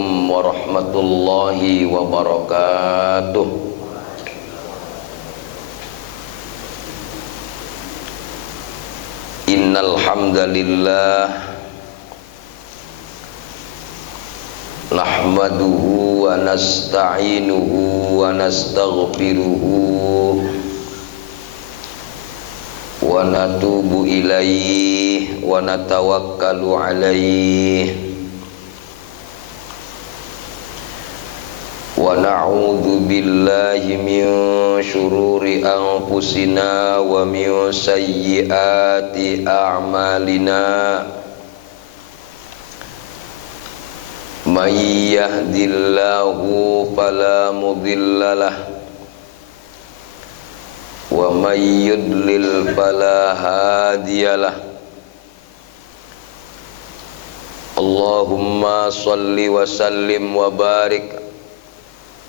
Assalamualaikum warahmatullahi wabarakatuh. Innal hamdalillah nahmaduhu wa nasta'inuhu wa nastaghfiruhu wa natubu ilaihi wa natawakkalu alaihi wa na'udzu billahi min syururi anfusina wa min sayyiati a'malina. May yahdillahu fala mudhillalah wa may yudlil fala hadiyalah. Allahumma shalli wa sallim wa barik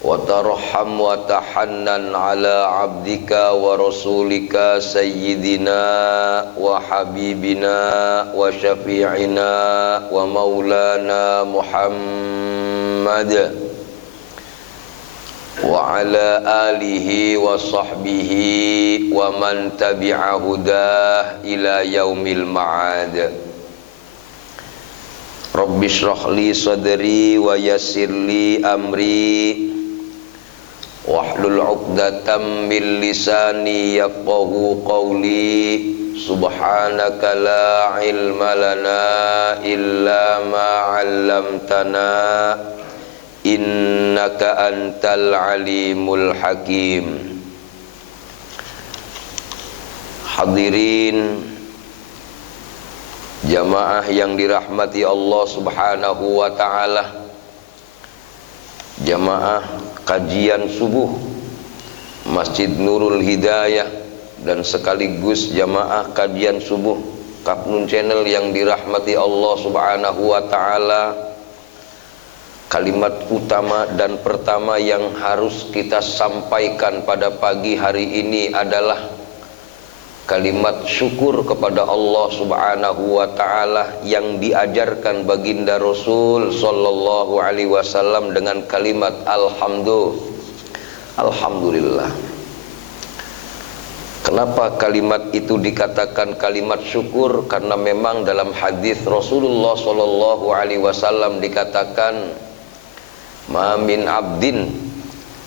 wa tarham wa tahannan ala abdika wa rasulika sayyidina wa habibina wa syafi'ina wa maulana Muhammad wa ala alihi wa sahbihi wa man tabi'a hudah ila yaumil ma'ad. Rabbi shrah li sadri wa yassir li amri wahlul 'uqdatam min lisani yafqahu qawli. Subhanaka la ilma lana illa ma 'allamtana innaka antal alimul hakim. Hadirin jamaah yang dirahmati Allah subhanahu wa ta'ala, jamaah kajian subuh Masjid Nurul Hidayah dan sekaligus jamaah kajian subuh Kapnun Channel yang dirahmati Allah subhanahu wa ta'ala. Kalimat utama dan pertama yang harus kita sampaikan pada pagi hari ini adalah kalimat syukur kepada Allah subhanahu wa ta'ala yang diajarkan baginda Rasul sallallahu alaihi wasallam dengan kalimat alhamdulillah. Kenapa kalimat itu dikatakan kalimat syukur? Karena memang dalam hadis Rasulullah sallallahu alaihi wasallam dikatakan, ma min abdin,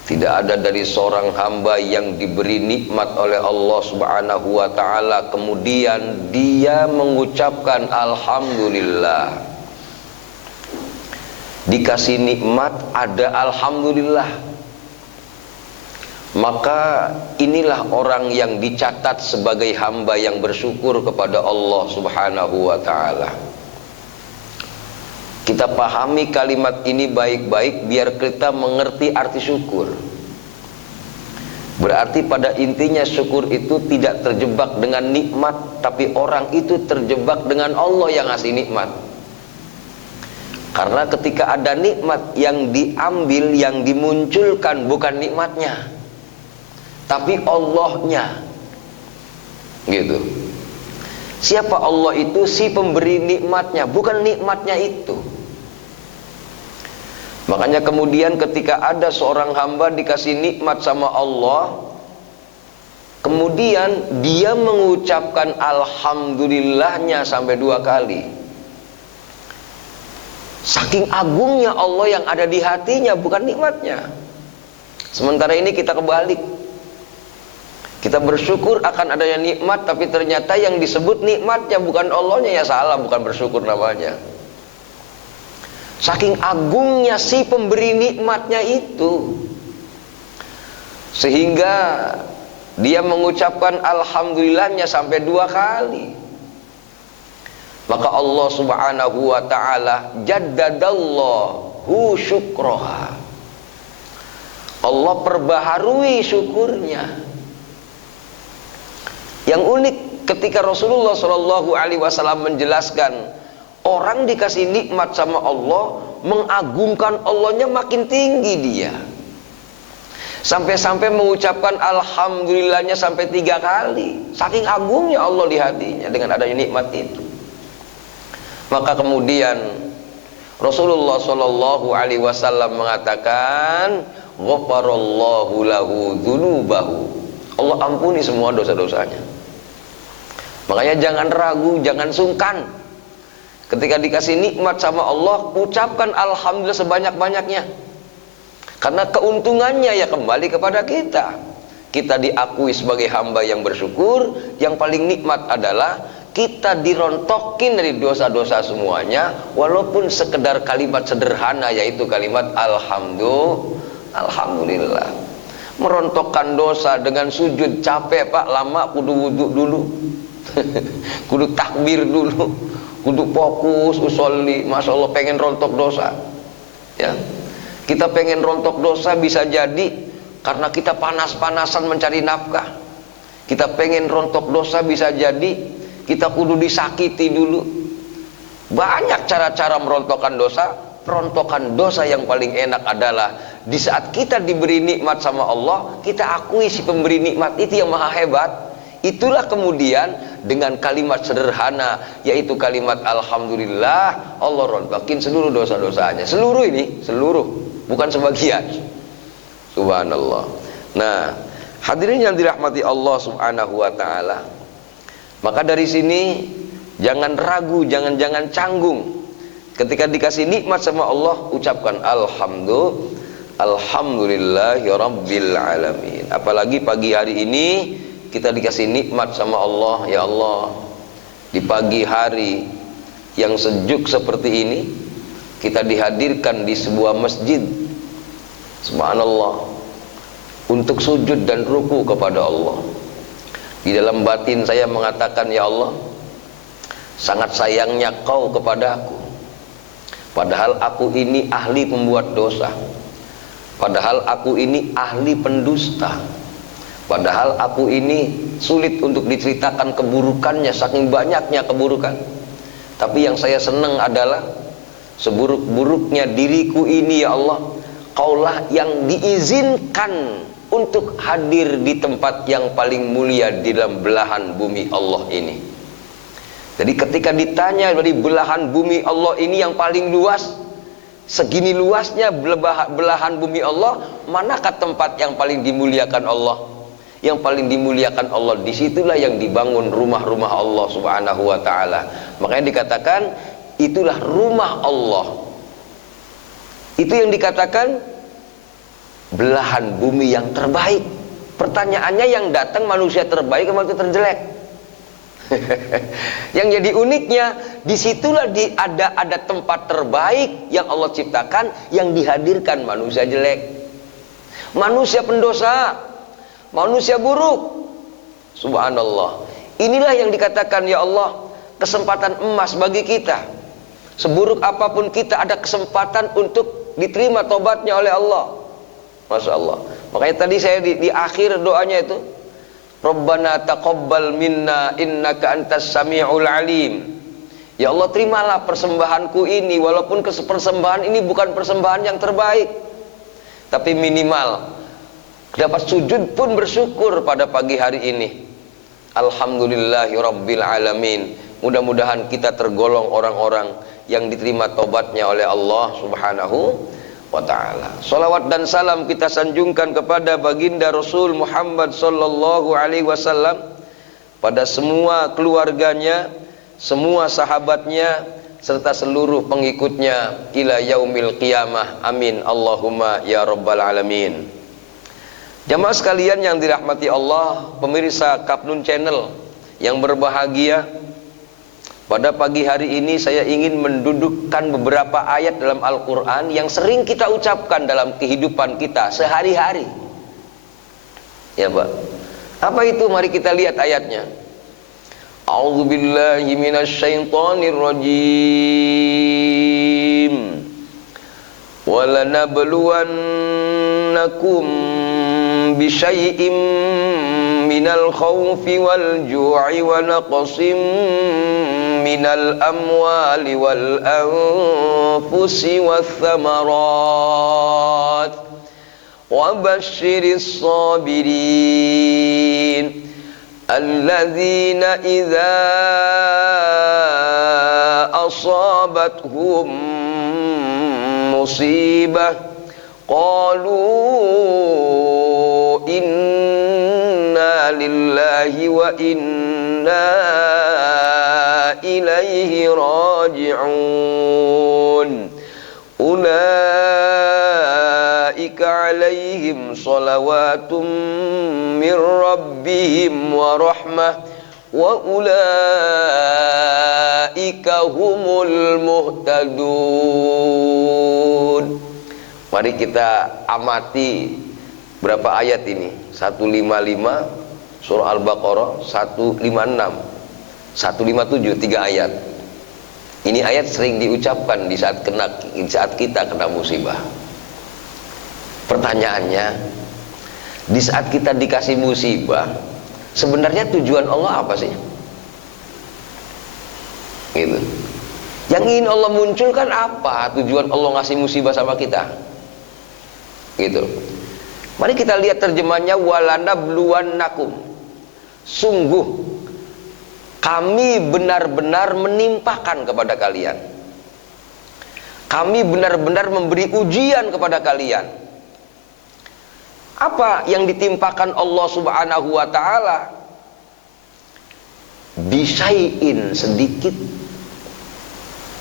tidak ada dari seorang hamba yang diberi nikmat oleh Allah subhanahu wa ta'ala kemudian dia mengucapkan alhamdulillah. Dikasih nikmat ada alhamdulillah, maka inilah orang yang dicatat sebagai hamba yang bersyukur kepada Allah subhanahu wa ta'ala. Kita pahami kalimat ini baik-baik biar kita mengerti arti syukur. Berarti pada intinya syukur itu tidak terjebak dengan nikmat, tapi orang itu terjebak dengan Allah yang ngasih nikmat. Karena ketika ada nikmat yang diambil, yang dimunculkan bukan nikmatnya, tapi Allahnya. Gitu. Siapa Allah itu? Si pemberi nikmatnya, bukan nikmatnya itu. Makanya kemudian ketika ada seorang hamba dikasih nikmat sama Allah, kemudian dia mengucapkan alhamdulillahnya sampai 2 kali. Saking agungnya Allah yang ada di hatinya, bukan nikmatnya. Sementara ini kita kebalik. Kita bersyukur akan adanya nikmat, tapi ternyata yang disebut nikmatnya bukan Allahnya, ya salah, bukan bersyukur namanya. Saking agungnya si pemberi nikmatnya itu, sehingga dia mengucapkan alhamdulillahnya sampai 2 kali. Maka Allah subhanahu wa ta'ala jaddadallahu syukroha, Allah perbaharui syukurnya. Yang unik ketika Rasulullah Shallallahu alaihi wasallam menjelaskan, orang dikasih nikmat sama Allah, mengagungkan Allahnya makin tinggi dia. Sampai-sampai mengucapkan alhamdulillahnya sampai 3 kali. Saking agungnya Allah di hatinya dengan adanya nikmat itu. Maka kemudian Rasulullah Shallallahu Alaihi Wasallam mengatakan, ghafarallahu lahu dzunubahu. Allah ampuni semua dosa-dosanya. Makanya jangan ragu, jangan sungkan. Ketika dikasih nikmat sama Allah, ucapkan alhamdulillah sebanyak-banyaknya. Karena keuntungannya ya kembali kepada kita. Kita diakui sebagai hamba yang bersyukur. Yang paling nikmat adalah kita dirontokin dari dosa-dosa semuanya, walaupun sekedar kalimat sederhana, yaitu kalimat alhamdulillah. Merontokkan dosa dengan sujud capek pak, lama kudu wudhu dulu kudu takbir dulu, kudu fokus usolli. Masya Allah pengen rontok dosa ya. Kita pengen rontok dosa bisa jadi karena kita panas-panasan mencari nafkah. Kita pengen rontok dosa bisa jadi kita kudu disakiti dulu. Banyak cara-cara merontokkan dosa. Perontokan dosa yang paling enak adalah di saat kita diberi nikmat sama Allah, kita akui si pemberi nikmat itu yang maha hebat. Itulah kemudian dengan kalimat sederhana, yaitu kalimat alhamdulillah, Allah rontokin seluruh dosa-dosanya. Seluruh ini, seluruh, bukan sebagian. Subhanallah. Nah, hadirin yang dirahmati Allah Subhanahu wa ta'ala, maka dari sini jangan ragu, jangan canggung. Ketika dikasih nikmat sama Allah, ucapkan alhamdulillahi rabbil alamin. Apalagi pagi hari ini kita dikasih nikmat sama Allah. Ya Allah, di pagi hari yang sejuk seperti ini, kita dihadirkan di sebuah masjid, subhanallah, untuk sujud dan ruku kepada Allah. Di dalam batin saya mengatakan, ya Allah, sangat sayangnya kau kepada aku. Padahal aku ini ahli pembuat dosa. Padahal aku ini ahli pendusta. Padahal aku ini sulit untuk diceritakan keburukannya, saking banyaknya keburukan. Tapi yang saya senang adalah seburuk-buruknya diriku ini, ya Allah, kaulah yang diizinkan untuk hadir di tempat yang paling mulia di dalam belahan bumi Allah ini. Jadi ketika ditanya dari belahan bumi Allah ini yang paling luas, segini luasnya belahan bumi Allah, manakah tempat yang paling dimuliakan Allah? Yang paling dimuliakan Allah, disitulah yang dibangun rumah-rumah Allah Subhanahu wa ta'ala. Makanya dikatakan itulah rumah Allah. Itu yang dikatakan belahan bumi yang terbaik. Pertanyaannya, yang datang manusia terbaik atau manusia terjelek? Yang jadi uniknya, disitulah ada tempat terbaik yang Allah ciptakan, yang dihadirkan manusia jelek, manusia pendosa, manusia buruk. Subhanallah. Inilah yang dikatakan, ya Allah, kesempatan emas bagi kita. Seburuk apapun kita, ada kesempatan untuk diterima tobatnya oleh Allah. Masya Allah. Makanya tadi saya di akhir doanya itu, Rabbana taqabbal minna innaka antas sami'ul alim. Ya Allah, terimalah persembahanku ini, walaupun persembahan ini bukan persembahan yang terbaik, tapi minimal dapat sujud pun bersyukur pada pagi hari ini. Alhamdulillahi rabbil alamin. Mudah-mudahan kita tergolong orang-orang yang diterima tobatnya oleh Allah Subhanahu wa ta'ala. Salawat dan salam kita sanjungkan kepada baginda Rasul Muhammad sallallahu alaihi wasallam, pada semua keluarganya, semua sahabatnya, serta seluruh pengikutnya ila yaumil qiyamah. Amin Allahumma ya rabbal alamin. Jamaah sekalian yang dirahmati Allah, pemirsa Kapnun Channel yang berbahagia, pada pagi hari ini saya ingin mendudukkan beberapa ayat dalam Al-Quran yang sering kita ucapkan dalam kehidupan kita sehari-hari. Ya Pak, apa itu? Mari kita lihat ayatnya. A'udzubillahi minasyaitonirrajim. Walanabluwannakum bisyai'im minal khawfi wal ju'i wa naqsim minal amwali wal anfusi wath thamarat wa basyiris sabirin alladzina idza asabathum musibah qalu inna lillahi wa inna ilaihi raji'un ulaika alaihim salawatum min rabbihim wa rahmah wa ulaika humul muhtadun. Mari kita amati berapa ayat ini. 155 surah Al-Baqarah, 156, 157, 3 ayat. Ini ayat sering diucapkan di saat kita kena musibah. Pertanyaannya, di saat kita dikasih musibah, sebenarnya tujuan Allah apa sih? Gitu. Yang ingin Allah munculkan apa? Tujuan Allah ngasih musibah sama kita? Gitu. Mari kita lihat terjemahnya, walanabluwannakum. Sungguh kami benar-benar menimpakan kepada kalian. Kami benar-benar memberi ujian kepada kalian. Apa yang ditimpakan Allah Subhanahu wa ta'ala? Bisyai'in, sedikit.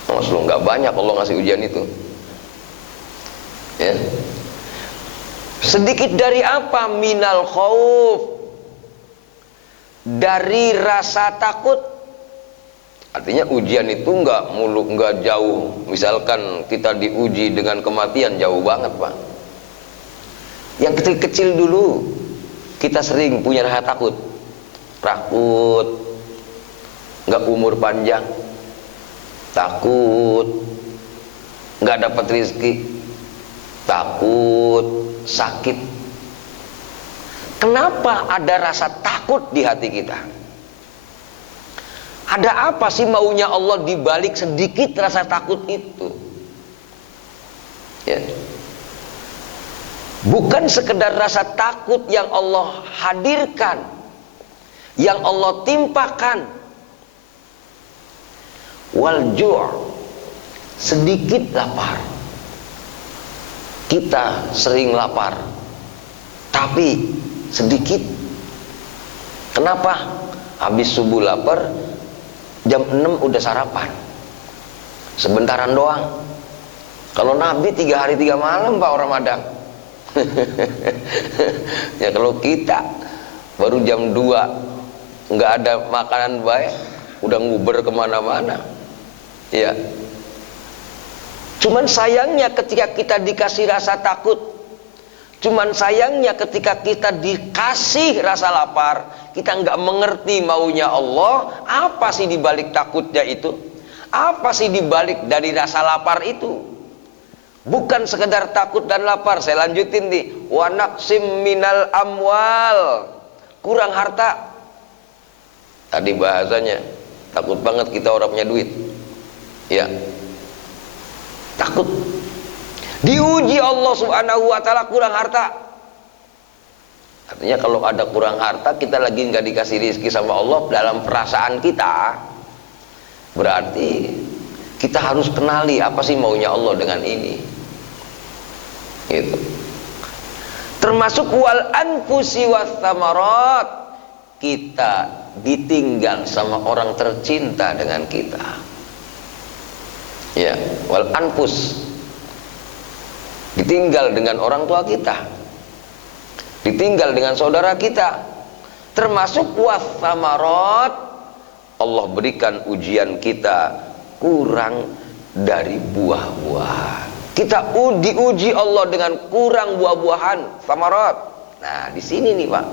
Maksudnya nggak banyak Allah ngasih ujian itu, ya. Sedikit dari apa? Minal khauf, dari rasa takut. Artinya ujian itu nggak muluk, nggak jauh. Misalkan kita diuji dengan kematian, jauh banget, Pak. Yang kecil-kecil dulu kita sering punya rasa takut, nggak umur panjang, takut nggak dapat rezeki, takut sakit. Kenapa ada rasa takut di hati kita? Ada apa sih maunya Allah di balik sedikit rasa takut itu? Ya. Bukan sekedar rasa takut yang Allah hadirkan, yang Allah timpakan. Wal ju', sedikit lapar. Kita sering lapar, tapi sedikit. Kenapa? Habis subuh lapar, jam 6 udah sarapan. Sebentaran doang. Kalau Nabi 3 hari 3 malam Pak Ramadan. Ya kalau kita baru jam 2 nggak ada makanan baik, udah nguber kemana-mana. Ya. Cuman sayangnya ketika kita dikasih rasa takut, cuman sayangnya ketika kita dikasih rasa lapar, kita nggak mengerti maunya Allah. Apa sih dibalik takutnya itu? Apa sih dibalik dari rasa lapar itu? Bukan sekedar takut dan lapar. Saya lanjutin nih. Wa naqsim minal amwal, kurang harta. Tadi bahasanya takut banget kita orang punya duit. Ya. Takut. Diuji Allah Subhanahu wa ta'ala kurang harta. Artinya kalau ada kurang harta, kita lagi nggak dikasih rezeki sama Allah dalam perasaan kita, berarti kita harus kenali apa sih maunya Allah dengan ini. Gitu. Termasuk wal anfusi was samarat, kita ditinggal sama orang tercinta dengan kita. Ya, wal anfus, ditinggal dengan orang tua kita, ditinggal dengan saudara kita. Termasuk was samarat, Allah berikan ujian kita kurang dari buah-buahan. Kita diuji Allah dengan kurang buah-buahan, samarat. Nah, di sini nih Pak.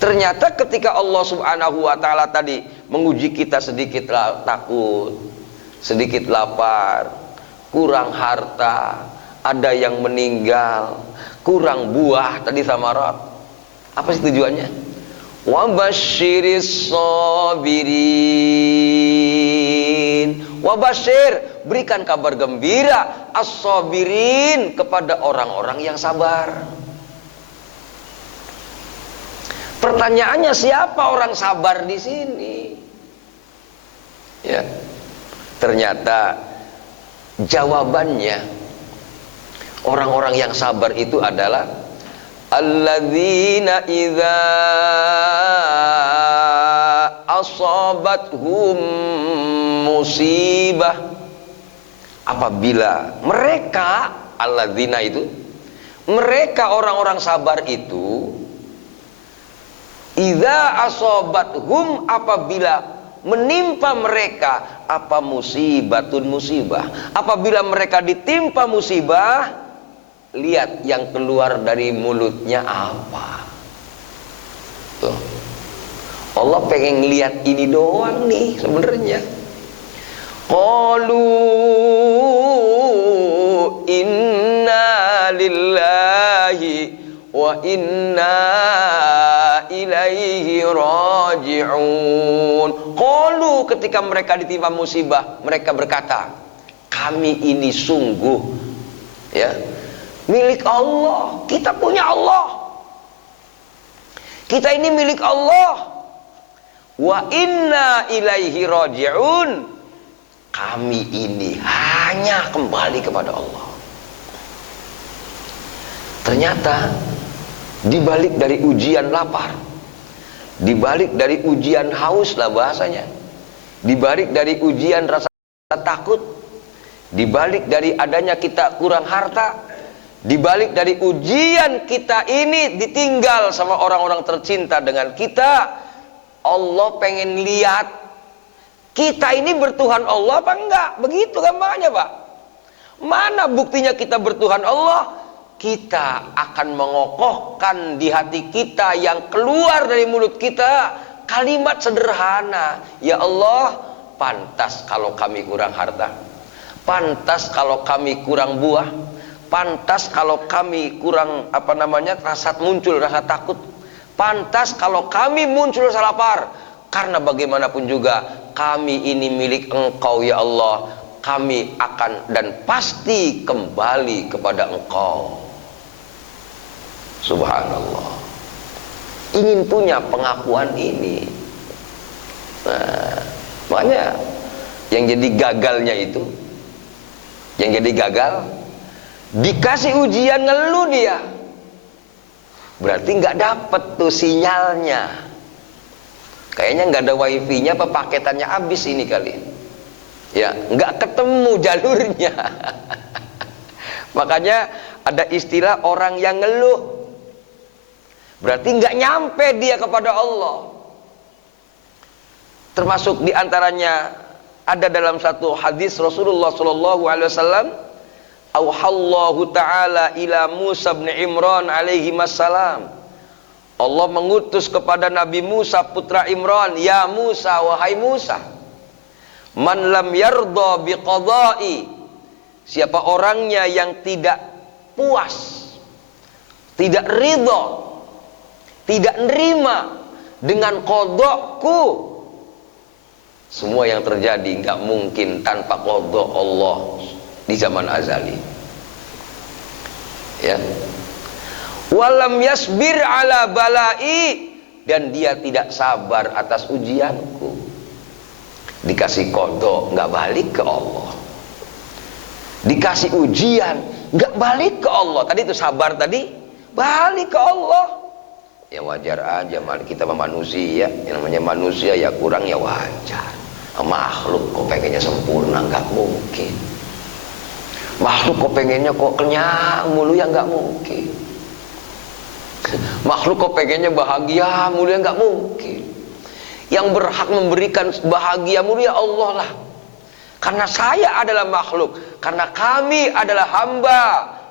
Ternyata ketika Allah Subhanahu wa ta'ala tadi menguji kita sedikit takut, sedikit lapar, kurang harta, ada yang meninggal, kurang buah, tadi samarat. Apa sih tujuannya? Wa basyiris sabirin. Wa basyir, berikan kabar gembira as-sabirin, kepada orang-orang yang sabar. Pertanyaannya, siapa orang sabar di sini? Ya. Ternyata jawabannya Orang-orang yang sabar itu adalah alladzina idza asabathum musibah, apabila mereka, alladzina itu, mereka orang-orang sabar itu, idza asabathum, apabila menimpa mereka apa musibatun musibah, apabila mereka ditimpa musibah, lihat yang keluar dari mulutnya apa. Tuh. Allah pengen lihat ini doang nih sebenarnya. Qalu inna lillahi wa inna ilaihi raji'un. Qalu, ketika mereka ditimpa musibah, mereka berkata, kami ini sungguh ya milik Allah, kita punya Allah, kita ini milik Allah, wa inna ilaihi raji'un, kami ini hanya kembali kepada Allah. Ternyata dibalik dari ujian lapar, dibalik dari ujian haus lah bahasanya, dibalik dari ujian rasa takut, dibalik dari adanya kita kurang harta, dibalik dari ujian kita ini ditinggal sama orang-orang tercinta dengan kita, Allah pengen lihat kita ini bertuhan Allah apa enggak. Begitu gampangnya Pak. Mana buktinya kita bertuhan Allah? Kita akan mengokohkan di hati kita yang keluar dari mulut kita kalimat sederhana, ya Allah, pantas kalau kami kurang harta, pantas kalau kami kurang buah, pantas kalau kami kurang muncul rasa takut, pantas kalau kami muncul rasa lapar, karena bagaimanapun juga kami ini milik Engkau ya Allah, kami akan dan pasti kembali kepada Engkau. Subhanallah, ingin punya pengakuan ini. Nah, makanya yang jadi gagalnya itu, yang jadi gagal, dikasih ujian ngeluh dia, berarti nggak dapet tuh sinyalnya. Kayaknya nggak ada wifi-nya, apa paketannya habis ini kali. Ya, nggak ketemu jalurnya. Makanya ada istilah orang yang ngeluh, berarti nggak nyampe dia kepada Allah. Termasuk diantaranya ada dalam satu hadis Rasulullah Shallallahu Alaihi Wasallam, auhallahu taala ila Musa bin Imran alaihi wassalam, Allah mengutus kepada Nabi Musa putra Imran, ya Musa, wahai Musa, man lam yarda biqadai, siapa orangnya yang tidak puas, tidak ridha, tidak nerima dengan qada'ku, semua yang terjadi nggak mungkin tanpa qada Allah di zaman azali. Ya. Walam yasbir ala balai, dan dia tidak sabar atas ujianku. Dikasih qada nggak balik ke Allah, dikasih ujian nggak balik ke Allah. Tadi itu sabar, tadi balik ke Allah. Ya wajar aja, kita manusia, yang namanya manusia ya kurang ya wajar. Makhluk kok pengennya sempurna, nggak mungkin. Makhluk kok pengennya kok kenyang mulu, ya nggak mungkin. Makhluk kok pengennya bahagia mulu, ya nggak mungkin. Yang berhak memberikan bahagia mulu ya Allah lah. Karena saya adalah makhluk, karena kami adalah hamba,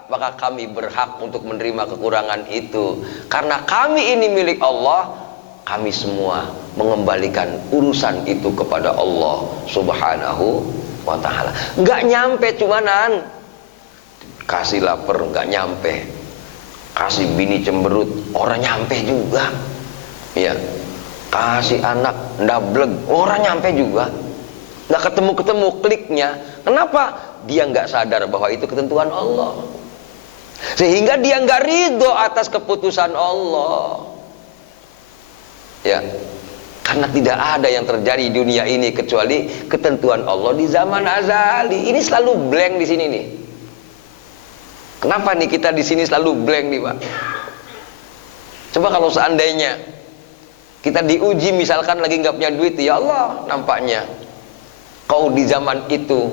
maka kami berhak untuk menerima kekurangan itu. Karena kami ini milik Allah, kami semua mengembalikan urusan itu kepada Allah Subhanahu wa ta'ala. Nggak nyampe cumanan kasih lapar, nggak nyampe. Kasih bini cemberut, orang nyampe juga. Ya, kasih anak ndableg, orang nyampe juga. Nggak ketemu kliknya. Kenapa? Dia nggak sadar bahwa itu ketentuan Allah, sehingga dia nggak ridho atas keputusan Allah. Ya, karena tidak ada yang terjadi di dunia ini kecuali ketentuan Allah di zaman azali. Ini selalu blank di sini nih. Kenapa nih kita di sini selalu blank nih Pak? Coba kalau seandainya kita diuji misalkan lagi nggak punya duit, ya Allah, nampaknya kau di zaman itu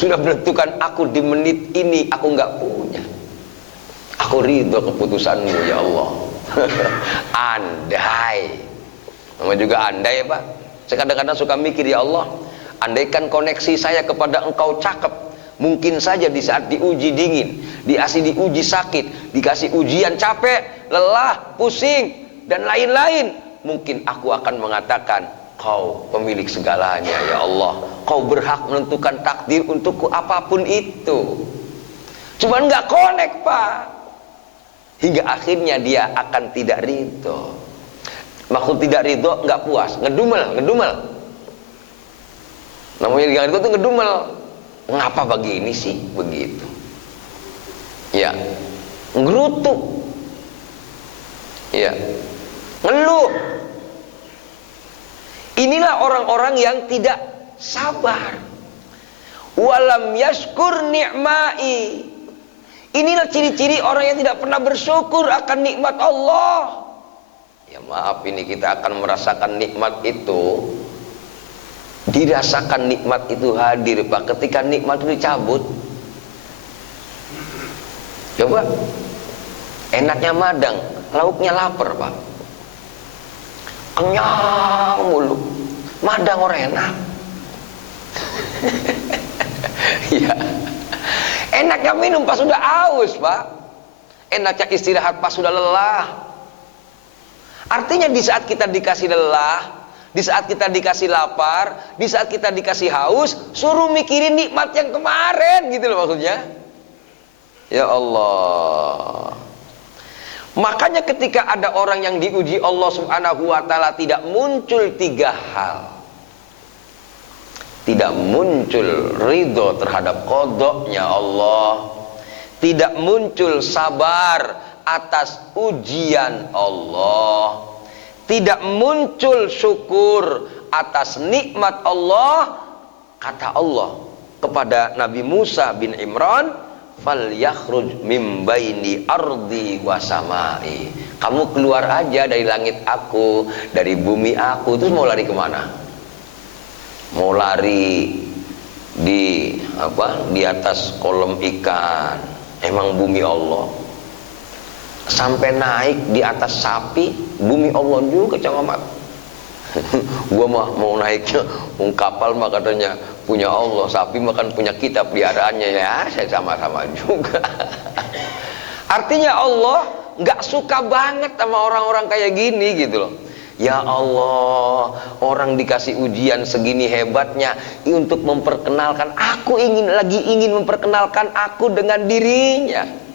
sudah menentukan aku di menit ini aku nggak punya. Aku ridho keputusanmu ya Allah. Andai, nama juga andai ya Pak. Saya kadang-kadang suka mikir, ya Allah, andaikan koneksi saya kepada engkau cakep, mungkin saja di saat diuji dingin, diuji sakit, dikasih ujian capek, lelah, pusing, dan lain-lain, mungkin aku akan mengatakan, kau pemilik segalanya ya Allah, kau berhak menentukan takdir untukku apapun itu. Cuman nggak connect Pak, hingga akhirnya dia akan tidak ridho. Maksud tidak ridho, nggak puas, ngedumel. Namanya nggak ridho tuh ngedumel. Ngapa begini sih begitu? Ya, ngerutuk. Ya, ngeluh. Inilah orang-orang yang tidak sabar. Walam yashkur ni'mai. Inilah ciri-ciri orang yang tidak pernah bersyukur akan nikmat Allah. Ya maaf, ini kita akan merasakan nikmat itu, dirasakan nikmat itu hadir Pak, ketika nikmat itu dicabut. Coba, enaknya madang, lauknya lapar Pak, kenyang mulu, madang orang enak. Ya, enaknya minum pas sudah haus Pak, enaknya istirahat pas sudah lelah. Artinya di saat kita dikasih lelah, di saat kita dikasih lapar, di saat kita dikasih haus, suruh mikirin nikmat yang kemarin, gitu loh maksudnya. Ya Allah. Makanya ketika ada orang yang diuji Allah Subhanahu wa ta'ala, tidak muncul 3 hal. Tidak muncul ridho terhadap qadha-nya Allah, tidak muncul sabar atas ujian Allah, tidak muncul syukur atas nikmat Allah. Kata Allah kepada Nabi Musa bin Imran, falyakhruj min baini ardi wa samai. Kamu keluar aja dari langit aku, dari bumi aku. Terus mau lari kemana? Mau lari di di atas kolam ikan. Emang bumi Allah. Sampai naik di atas sapi, bumi Allah juga camat. Gua mah mau naiknya kapal mah katanya punya Allah, sapi mah kan punya kita peliharaannya, ya saya sama-sama juga. Artinya Allah nggak suka banget sama orang-orang kayak gini gitu loh. Ya Allah, orang dikasih ujian segini hebatnya untuk memperkenalkan, aku ingin memperkenalkan aku dengan dirinya.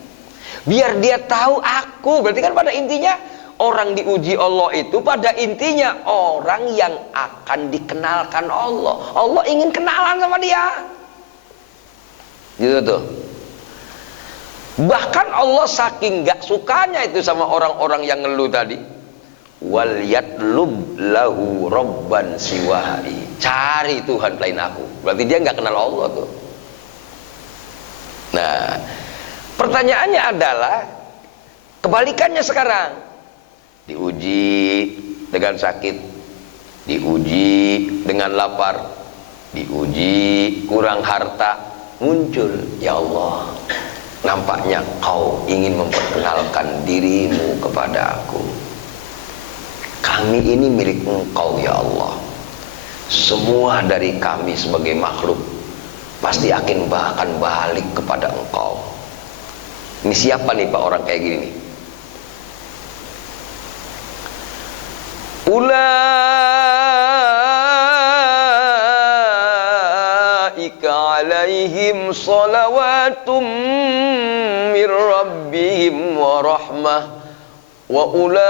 Biar dia tahu aku. Berarti kan pada intinya orang diuji Allah itu pada intinya orang yang akan dikenalkan Allah. Allah ingin kenalan sama dia. Gitu tuh. Bahkan Allah saking gak sukanya itu sama orang-orang yang ngeluh tadi. Wal yatlub lahu rabban siwahi. Cari Tuhan lain aku. Berarti dia gak kenal Allah tuh. Nah, pertanyaannya adalah kebalikannya sekarang. Diuji dengan sakit, diuji dengan lapar, diuji kurang harta, muncul, ya Allah, nampaknya kau ingin memperkenalkan dirimu kepada aku. Kami ini milik engkau ya Allah. Semua dari kami sebagai makhluk pasti akan balik kepada engkau. Ini siapa nih Pak orang kayak gini nih? Ulaika alaihim salawatum mir rabbihim wa rahmah wa ulaika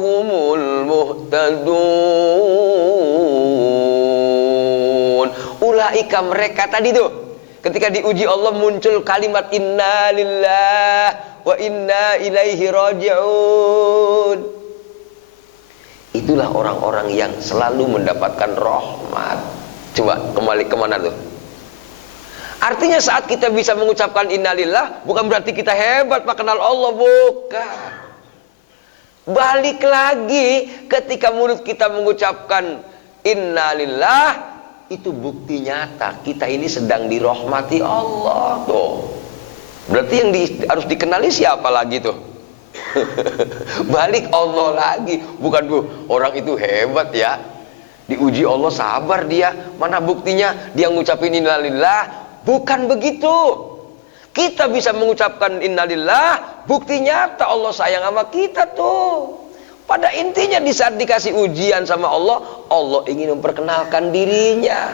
humul muhtadun. Ulaika mereka tadi tuh, ketika diuji Allah muncul kalimat inna lillah wa inna ilaihi raji'un. Itulah orang-orang yang selalu mendapatkan rahmat. Coba kembali kemana tuh? Artinya saat kita bisa mengucapkan innalillah, bukan berarti kita hebat Pak kenal Allah, bukan. Balik lagi, ketika mulut kita mengucapkan innalillah, itu bukti nyata kita ini sedang dirahmati Allah tuh. Berarti yang harus dikenali siapa lagi tuh? Balik Allah lagi, bukan tuh orang itu hebat ya, diuji Allah sabar dia, mana buktinya dia ngucapin innalillah. Bukan begitu. Kita bisa mengucapkan innalillah, bukti nyata Allah sayang sama kita tuh. Pada intinya di saat dikasih ujian sama Allah, Allah ingin memperkenalkan dirinya.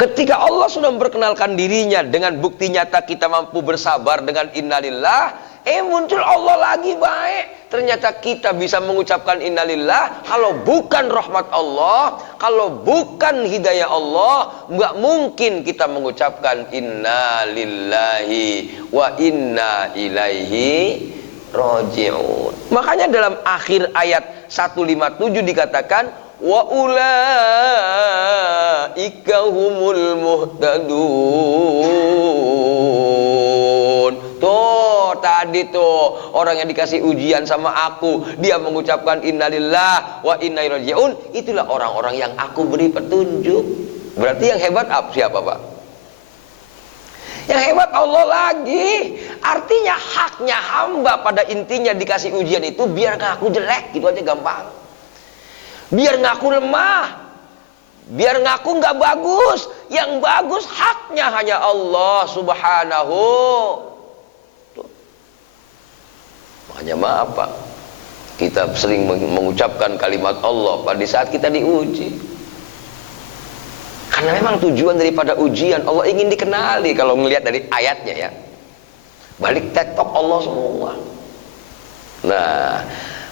Ketika Allah sudah memperkenalkan dirinya dengan bukti nyata kita mampu bersabar dengan innalillah, muncul Allah lagi baik. Ternyata kita bisa mengucapkan innalillah. Kalau bukan rahmat Allah, kalau bukan hidayah Allah, nggak mungkin kita mengucapkan innalillahi wa inna ilaihi raji'un. Makanya dalam akhir ayat 157 dikatakan wa ulaika humul muhtadun. Tuh tadi tuh orang yang dikasih ujian sama aku, dia mengucapkan innalillah wa inna ilaihi raji'un, itulah orang-orang yang aku beri petunjuk. Berarti yang hebat siapa Pak? Yang hebat Allah lagi. Artinya haknya hamba pada intinya dikasih ujian itu biar ngaku jelek, gitu aja gampang. Biar ngaku lemah, biar ngaku nggak bagus. Yang bagus haknya hanya Allah subhanahu. Makanya maaf Pak, kita sering mengucapkan kalimat Allah pada saat kita diuji. Karena memang tujuan daripada ujian, Allah ingin dikenali. Kalau melihat dari ayatnya ya, balik tektok Allah semua. Nah,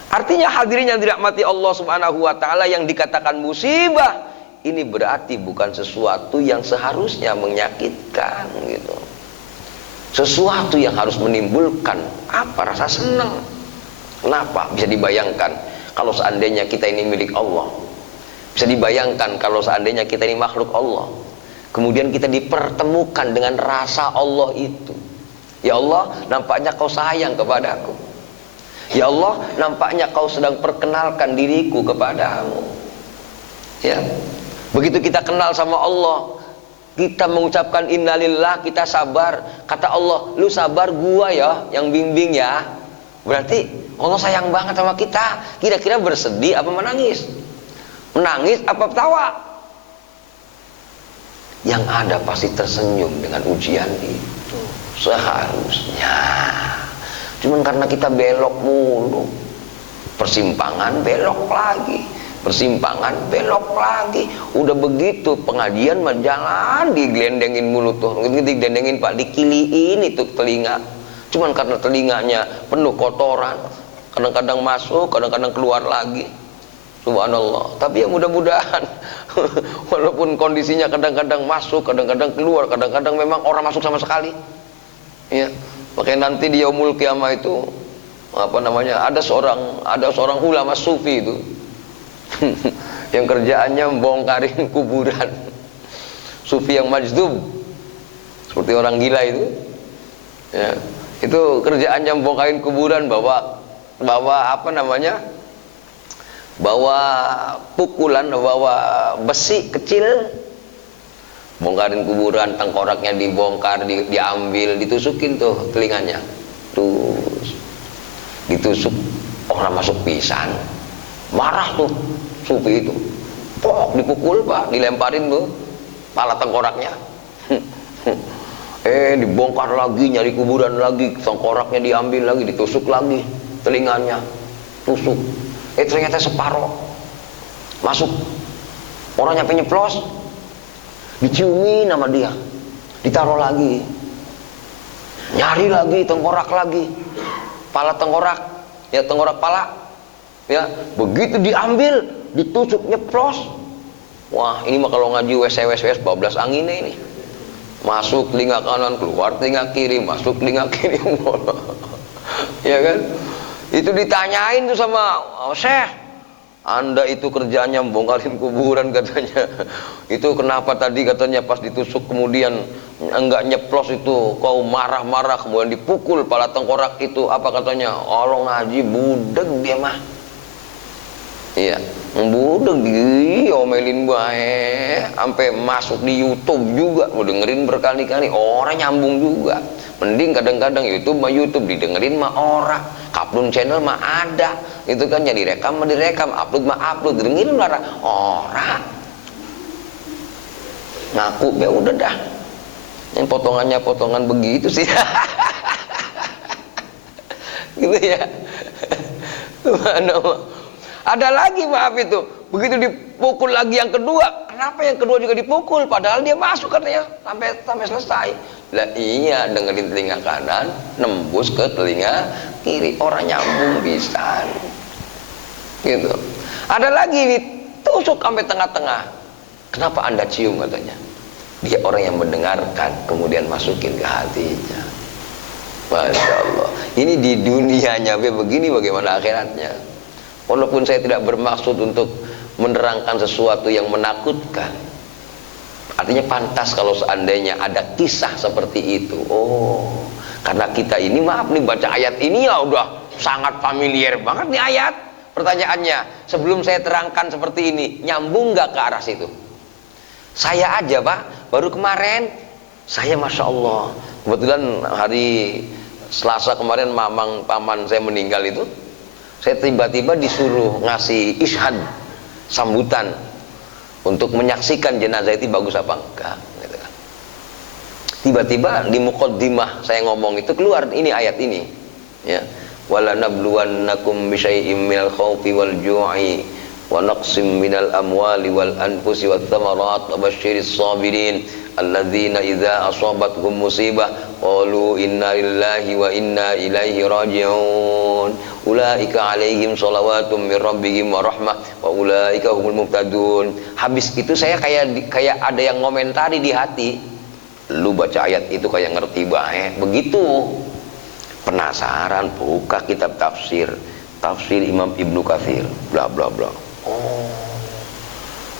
artinya hadirin yang dirahmati Allah subhanahu wa ta'ala, yang dikatakan musibah ini berarti bukan sesuatu yang seharusnya menyakitkan gitu. Sesuatu yang harus menimbulkan apa? Rasa senang. Kenapa? Bisa dibayangkan kalau seandainya kita ini milik Allah. Bisa dibayangkan kalau seandainya kita ini makhluk Allah. Kemudian kita dipertemukan dengan rasa Allah itu. Ya Allah, nampaknya kau sayang kepadaku. Ya Allah, nampaknya kau sedang perkenalkan diriku kepadamu. Ya. Begitu kita kenal sama Allah, kita mengucapkan innalillah, kita sabar. Kata Allah, lu sabar gua ya yang bimbing ya. Berarti Allah sayang banget sama kita. Kira-kira bersedih apa menangis? Menangis apa tawa? Yang ada pasti tersenyum dengan ujian itu. Seharusnya. Cuman karena kita belok mulu, persimpangan belok lagi, persimpangan belok lagi. Udah begitu pengajian menjalan digelendengin mulu tuh, digelendengin Pak, dikiliin itu telinga. Cuman karena telinganya penuh kotoran, kadang-kadang masuk, kadang-kadang keluar lagi. Subhanallah. Tapi ya mudah-mudahan walaupun kondisinya kadang-kadang masuk, kadang-kadang keluar, kadang-kadang memang orang masuk sama sekali. Ya. Makanya nanti di yaumul qiyamah itu apa namanya? Ada seorang ulama sufi itu yang kerjaannya membongkarin kuburan. Sufi yang majdub. Seperti orang gila itu. Ya. Itu kerjaannya membongkarin kuburan, bawa apa namanya? Bawa pukulan, bawa besi kecil, bongkarin kuburan, tengkoraknya dibongkar, diambil, ditusukin tuh telinganya, terus ditusuk, orang masuk pisan, marah tuh sufi itu, pok dipukul Pak, dilemparin tuh pala tengkoraknya, dibongkar lagi, nyari kuburan lagi, tengkoraknya diambil lagi, ditusuk lagi, telinganya, tusuk. Ternyata separoh masuk, orang nyampe nyeplos, diciumi nama dia, ditaruh lagi, nyari lagi, tengkorak lagi, pala tengkorak, ya tengkorak pala, ya begitu diambil, ditusuk nyeplos. Wah ini mah kalau ngaji WS bablas anginnya ini, masuk telinga kanan, keluar telinga kiri, masuk telinga kiri, ya kan? Itu ditanyain tuh sama Syekh, Anda itu kerjanya bongkarin kuburan katanya. Itu kenapa tadi katanya pas ditusuk kemudian enggak nyeplos itu kau marah-marah kemudian dipukul pala tengkorak itu apa katanya? Allah ngaji budeg dia mah. Iya, budeg diomelin bae sampai masuk di YouTube juga, mau dengerin berkali-kali orang nyambung juga. Mending kadang-kadang YouTube didengerin mah orang. Upload channel mah ada, itu kan jadi direkam mah direkam, upload mah upload, dengerin lah orang. Ngaku ya udah dah. Yang potongannya potongan begitu sih. Gitu ya. Subhanallah. Ada lagi maaf itu, begitu dipukul lagi yang kedua, kenapa yang kedua juga dipukul? Padahal dia masuk katanya sampai selesai. Lah iya, dengerin telinga kanan, nembus ke telinga kiri, orang nyambung bisa. Gitu. Ada lagi ditusuk sampai tengah-tengah. Kenapa Anda cium katanya? Dia orang yang mendengarkan, kemudian masukin ke hatinya. Masya Allah. Ini di dunianya begini, bagaimana akhiratnya? Walaupun saya tidak bermaksud untuk menerangkan sesuatu yang menakutkan, artinya pantas kalau seandainya ada kisah seperti itu. Oh, karena kita ini maaf nih baca ayat ini ya udah sangat familiar banget nih ayat. Pertanyaannya, sebelum saya terangkan seperti ini, nyambung nggak ke arah situ? Saya aja Pak, baru kemarin saya Masya Allah, kebetulan hari Selasa kemarin paman saya meninggal itu, saya tiba-tiba disuruh ngasih ishad sambutan untuk menyaksikan jenazah itu bagus apa enggak gitu kan. Tiba-tiba di muqaddimah saya ngomong itu keluar ini ayat ini ya, wala nabluwannakum bisyai'im minal khawfi wal ju'i wa naqsim minal amwali wal anfusi wath thamarat wa basyiris sabirin alladzina idza asabathum musibah qalu inna lillahi wa inna ilaihi raji'un ulaika alaihim shalawatum mir rabbihim wa rahmah wa ulaika humul muhtadun. Habis itu saya kayak ada yang ngomentari di hati, lu baca ayat itu kayak ngerti bae begitu. Penasaran, buka kitab tafsir Imam Ibnu Katsir bla bla bla. Oh,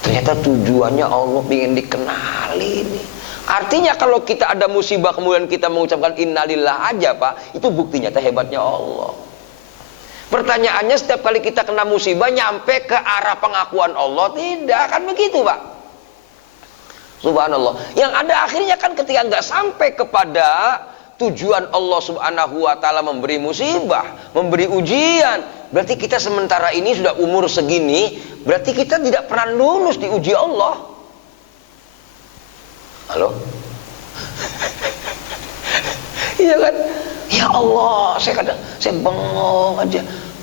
ternyata tujuannya Allah ingin dikenali nih. Artinya kalau kita ada musibah kemudian kita mengucapkan innalillah aja Pak, itu buktinya hebatnya Allah. Pertanyaannya, setiap kali kita kena musibah nyampe ke arah pengakuan Allah? Tidak, kan begitu Pak. Subhanallah. Yang ada akhirnya kan ketika nggak sampai kepada tujuan Allah Subhanahu wa ta'ala memberi musibah, memberi ujian, berarti kita sementara ini sudah umur segini, berarti kita tidak pernah lulus di uji Allah. Halo? Iya kan? Ya Allah, saya bengong aja.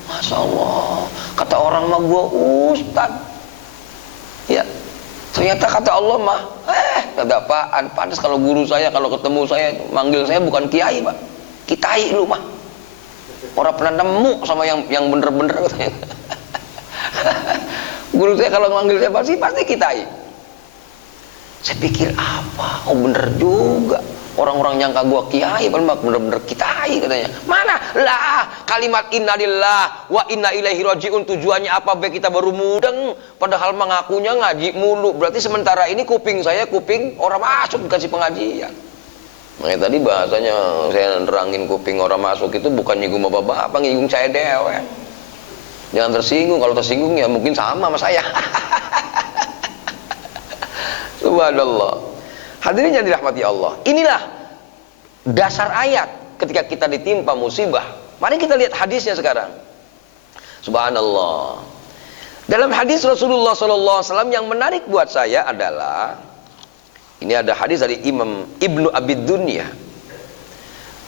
Masya Allah, kata orang mah gua ustad. Ya, ternyata kata Allah mah, kagak apaan. Pantas kalau guru saya, kalau ketemu saya, manggil saya bukan kiai Pak, kitai lu mah. Orang pernah nemu sama yang bener-bener katanya. Guru saya kalau manggil saya pasti kitai. Saya pikir apa? Oh bener juga. Orang-orang nyangka gua kiai, padahal bener-bener kitai katanya. Mana? Lah, kalimat innalillah wa inna ilaihi rajiun tujuannya apa? Baik kita baru mudeng, padahal mengakunya ngaji mulu. Berarti sementara ini kuping saya kuping orang masuk dikasih pengajian. Makanya tadi bahasanya saya nerangin kuping orang masuk itu bukan nyinggung bapak-bapak, nyinggung saya dewe. Jangan tersinggung, kalau tersinggung ya mungkin sama saya. Subhanallah. Hadirin yang dirahmati Allah, inilah dasar ayat ketika kita ditimpa musibah. Mari kita lihat hadisnya sekarang. Subhanallah. Dalam hadis Rasulullah SAW yang menarik buat saya adalah, ini ada hadis dari Imam Ibnu Abi Dunya.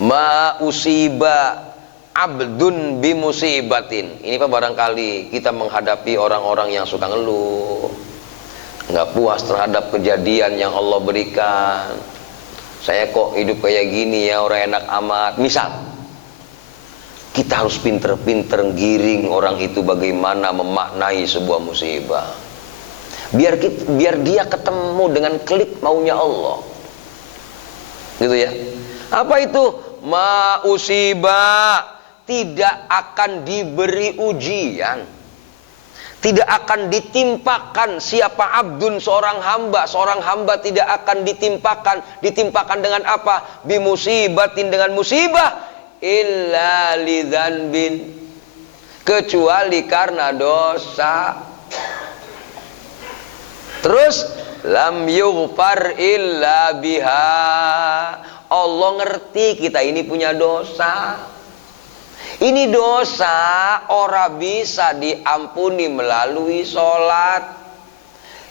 Ma usiba abdun bimusibatin. Ini Pak, barangkali kita menghadapi orang-orang yang suka ngeluh, nggak puas terhadap kejadian yang Allah berikan. Saya kok hidup kayak gini ya, orang enak amat. Misal kita harus pinter-pinter giring orang itu bagaimana memaknai sebuah musibah, biar dia ketemu dengan klik maunya Allah, gitu ya. Apa itu? Ma usiba, tidak akan diberi ujian, tidak akan ditimpakan siapa abdun, seorang hamba tidak akan ditimpakan dengan apa? Bimusibatin, dengan musibah, illa lidzanbin, kecuali karena dosa. Terus lam yughfar illa biha, Allah ngerti kita ini punya dosa. Ini dosa ora bisa diampuni melalui sholat.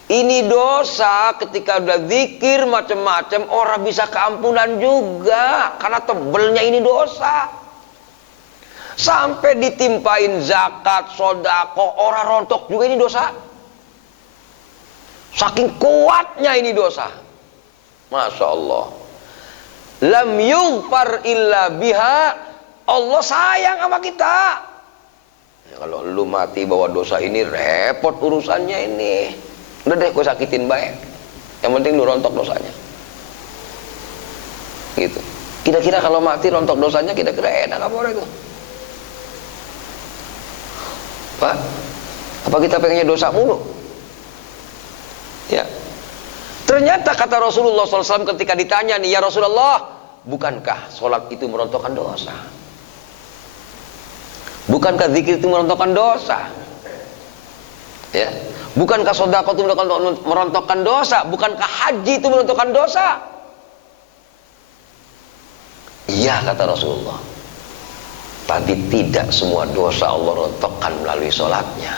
Ini dosa ketika udah zikir macam-macam ora bisa keampunan juga, karena tebelnya ini dosa. Sampai ditimpain zakat, sodako, ora rontok juga ini dosa. Saking kuatnya ini dosa. Masya Allah. Lam yughfar illa biha, Allah sayang sama kita. Ya, kalau lu mati bawa dosa ini repot urusannya ini. Udah deh, gue sakitin baik. Yang penting lu rontok dosanya. Gitu. Kira-kira kalau mati rontok dosanya, kira-kira enak apa orang itu? Pak, apa kita pengennya dosa mulu? Ya. Ternyata kata Rasulullah SAW ketika ditanya nih, ya Rasulullah, bukankah sholat itu merontokkan dosa? Bukankah zikir itu merontokkan dosa? Ya. Bukankah sedekah itu merontokkan dosa? Bukankah haji itu merontokkan dosa? Iya, kata Rasulullah. Tapi tidak semua dosa Allah rontokkan melalui sholatnya.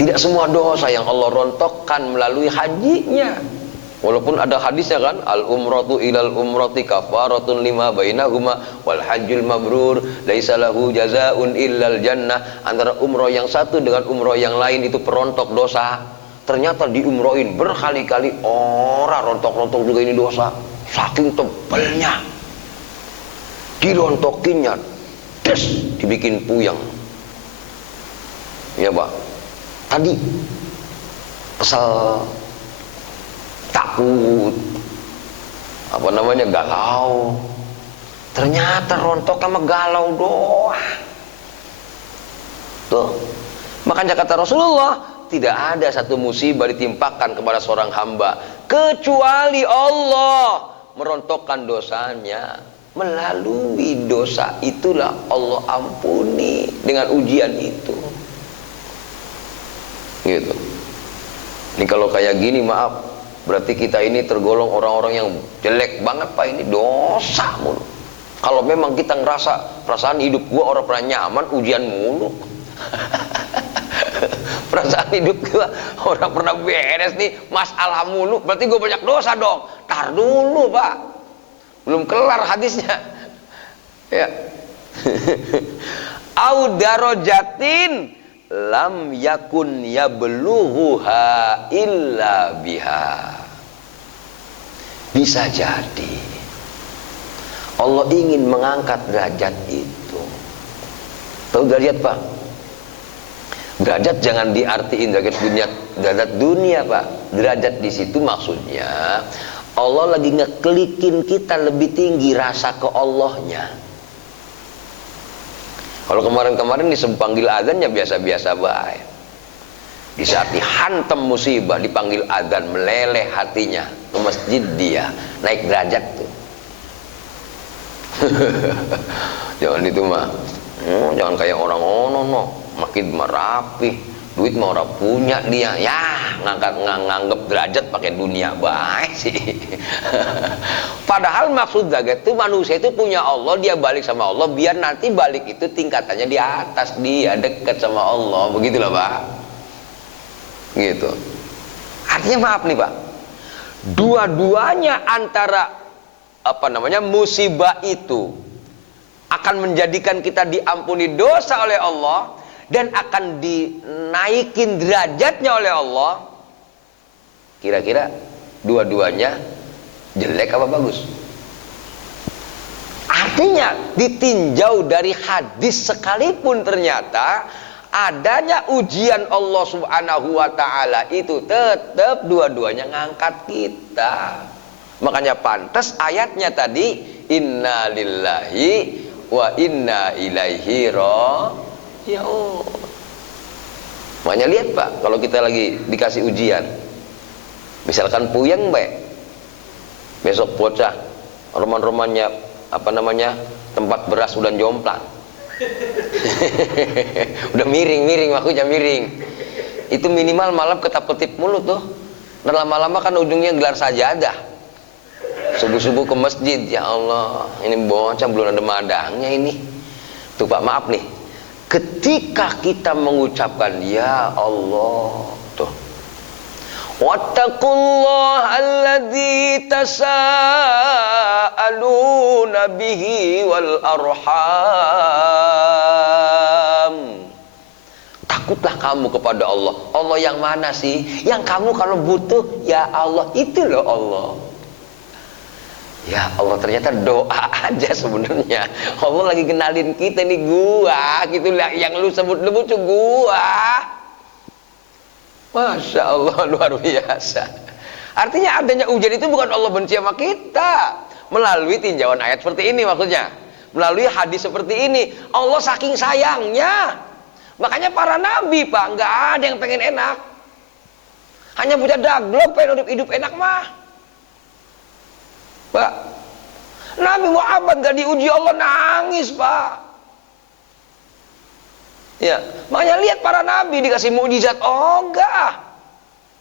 Tidak semua dosa yang Allah rontokkan melalui hajinya. Walaupun ada hadisnya kan, al umratu ilal umrati kafaratun lima bainahuma wal hajjul mabrur laisa lahu jazaun illal jannah. Antara umroh yang satu dengan umroh yang lain itu perontok dosa. Ternyata diumrohin berkali-kali orang rontok-rontok juga ini dosa. Saking tebelnya, dirontokinnya, dibikin puyeng. Ya Pak, tadi kesel, takut, apa namanya, galau. Ternyata rontok sama galau doang. Tuh, makanya kata Rasulullah, tidak ada satu musibah ditimpakan kepada seorang hamba kecuali Allah merontokkan dosanya. Melalui dosa itulah Allah ampuni dengan ujian itu. Gitu. Ini kalau kayak gini, maaf, berarti kita ini tergolong orang-orang yang jelek banget Pak, ini dosa mulu. Kalau memang kita ngerasa perasaan hidup gua orang pernah nyaman, ujian mulu. Perasaan hidup gua orang pernah beres nih, masalah mulu, berarti gua banyak dosa dong. Tar dulu Pak, belum kelar hadisnya. Ya. Au darajatin lam yakun yablughuha illa biha. Bisa jadi Allah ingin mengangkat derajat itu. Tahu derajat Pak? Derajat jangan diartiin derajat dunia Pak. Derajat di situ maksudnya Allah lagi ngeklikin kita lebih tinggi rasa ke Allahnya. Kalau kemarin-kemarin dipanggil adzan ya biasa-biasa baik. Di saat dihantam musibah dipanggil adzan, meleleh hatinya ke masjid, dia naik derajat tuh. Jangan itu mah. Jangan kayak orang no, makin merapi, duit mah orang punya dia. Ya, nganggep derajat pakai dunia baik sih. Padahal maksud zakat itu manusia itu punya Allah, dia balik sama Allah biar nanti balik itu tingkatannya di atas, dia dekat sama Allah, begitulah Pak. Gitu. Artinya maaf nih Pak, dua-duanya antara apa namanya musibah itu akan menjadikan kita diampuni dosa oleh Allah dan akan dinaikin derajatnya oleh Allah. Kira-kira dua-duanya jelek apa bagus? Artinya ditinjau dari hadis sekalipun ternyata adanya ujian Allah Subhanahu wa ta'ala itu tetap dua-duanya ngangkat kita. Makanya pantas ayatnya tadi, inna lillahi wa inna ilaihi raji'un. Makanya lihat Pak, kalau kita lagi dikasih ujian, misalkan puyeng baik, besok bocah roman-romannya tempat beras udah jomplang. Udah miring, maksudnya miring. Itu minimal malam ketap-ketip mulut tuh. Dan lama-lama kan ujungnya gelar sajadah. Subuh-subuh ke masjid, ya Allah, ini bocah belum ada madangnya ini. Tuh Pak, maaf nih. Ketika kita mengucapkan ya Allah, tuh. Wattaqullah alladzi tasaaluna bihi wal arham. Takutlah kamu kepada Allah. Allah yang mana sih? Yang kamu kalau butuh, ya Allah, itu loh Allah. Ya Allah, ternyata doa aja sebenarnya. Allah lagi kenalin kita nih, gua gitu lah, yang lu sebut lucu gua. Masya Allah, luar biasa. Artinya adanya ujian itu bukan Allah benci sama kita. Melalui tinjauan ayat seperti ini maksudnya. Melalui hadis seperti ini. Allah saking sayangnya. Makanya para nabi Pak, nggak ada yang pengen enak. Hanya punya daglok pengen hidup enak mah. Pak, Nabi Muhammad gak diuji Allah nangis Pak. Ya, makanya lihat para nabi dikasih mukjizat, oh enggak.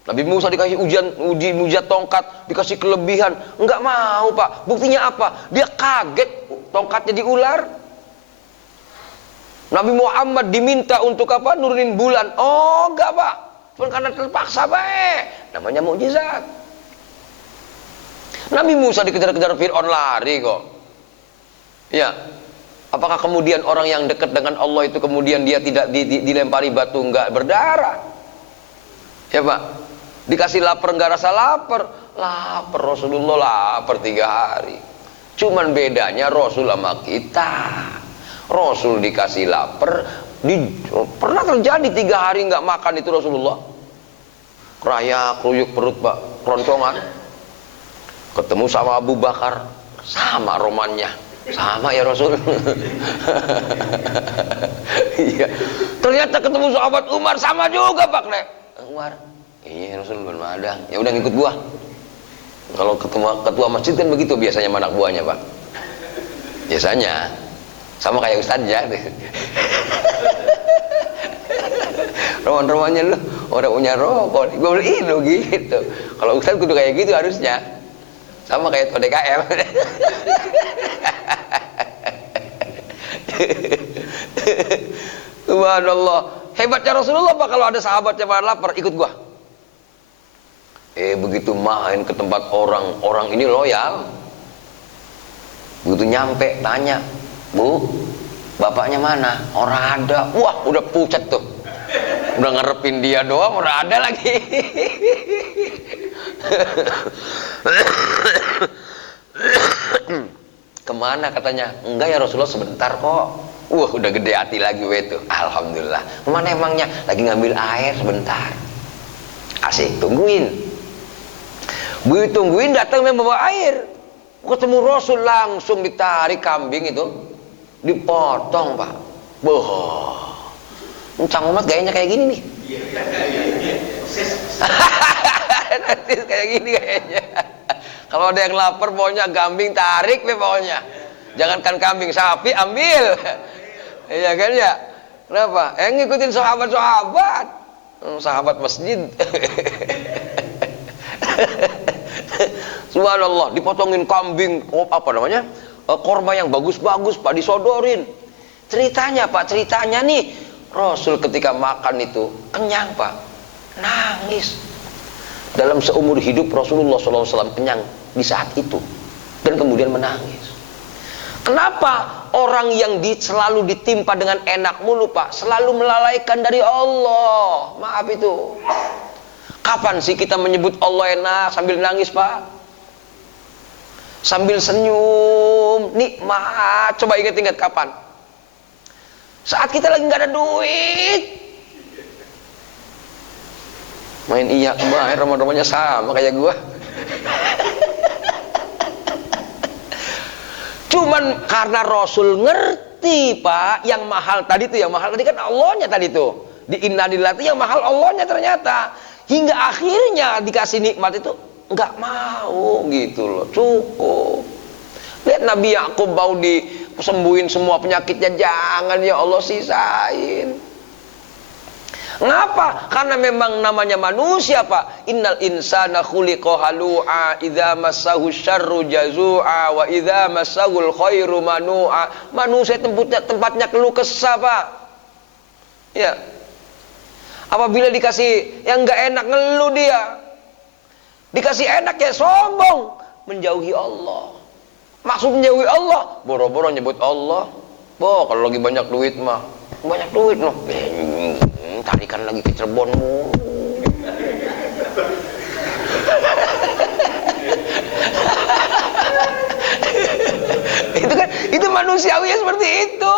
Nabi Musa dikasih mukjizat tongkat, dikasih kelebihan, enggak mau Pak. Buktinya apa? Dia kaget tongkatnya di ular. Nabi Muhammad diminta untuk apa? Nurunin bulan. Oh enggak Pak, cuma karena terpaksa baik. Namanya mukjizat. Nabi Musa dikejar-kejar Fir'aun lari kok. Ya, apakah kemudian orang yang dekat dengan Allah itu kemudian dia tidak dilempari batu enggak berdarah? Ya Pak, dikasih lapar enggak rasa lapar. Lapar, Rasulullah lapar 3 hari. Cuman bedanya Rasul sama kita. Rasul dikasih lapar, pernah terjadi 3 hari enggak makan itu Rasulullah. Krayak, kruyuk perut Pak, keroncongan. Ketemu sama Abu Bakar, sama romannya, sama ya Rasul. Iya. Ternyata ketemu sahabat Umar, sama juga Pak Nek. Umar, iya Rasul belum ada. Ya udah ngikut gua. Kalau ketemu ketua masjid kan begitu biasanya anak buahnya Pak. Biasanya sama kayak Ustadz ya. Roman-romannya lu orang punya rokok, gua beliin lo gitu. Kalau Ustadz kudu kayak gitu harusnya. Sama kayak DKM. Subhanallah. Hebatnya Rasulullah Pak, kalau ada sahabatnya pada lapar, ikut gua. Begitu main ke tempat orang ini loyal. Begitu nyampe, tanya, Bu, bapaknya mana? Orang ada. Wah, udah pucat tuh. Udah ngerepin dia doang, udah ada lagi. Kemana katanya? Enggak ya Rasulullah, sebentar kok. Wah, udah gede hati lagi itu. Alhamdulillah. Mana emangnya? Lagi ngambil air sebentar. Asik, tungguin. Begitu tungguin, datang membawa air. Ketemu Rasul, langsung ditarik kambing itu, dipotong Pak. Boh, Cang Umat gayanya kayak gini nih. Nanti kayak gini kayaknya. Kalau ada yang lapar pokoknya kambing tarik deh pokoknya. Jangankan kambing, sapi ambil. Iya kan ya? Kenapa? Ngikutin sahabat-sahabat. Sahabat masjid. Subhanallah, dipotongin kambing, apa namanya? Korma yang bagus-bagus Pak, disodorin. Ceritanya Pak, ceritanya nih, Rasul ketika makan itu kenyang Pak, nangis. Dalam seumur hidup Rasulullah SAW kenyang di saat itu, dan kemudian menangis. Kenapa orang yang selalu ditimpa dengan enak mulu Pak, selalu melalaikan dari Allah? Maaf itu. Kapan sih kita menyebut Allah enak sambil nangis Pak? Sambil senyum, nikmat. Coba ingat-ingat kapan? Saat kita lagi nggak ada duit. Main iya kemarin roman-romannya sama kayak gua. Cuman karena Rasul ngerti Pak, yang mahal tadi tuh, yang mahal tadi kan Allahnya tadi tuh. di innalillah yang mahal Allahnya ternyata. Hingga akhirnya dikasih nikmat itu nggak mau gitu loh, cukup. Lihat Nabi Yakub mau disembuhin semua penyakitnya, jangan ya Allah sisain. Ngapa? Karena memang namanya manusia, Pak. Innal insana khuliqa halu'a, idza massahu syarru jazua wa idza massahul khairu manu'a. Manusia tempatnya keluh kesah, Pak. Ya. Apabila dikasih yang enggak enak ngeluh dia. Dikasih enak ya sombong, menjauhi Allah. Maksud menjauhi Allah, boro-boro nyebut Allah. Kalau lagi banyak duit mah, banyak duit loh. Tarikan lagi ke Cirebonmu. Itu kan, itu manusiawi seperti itu.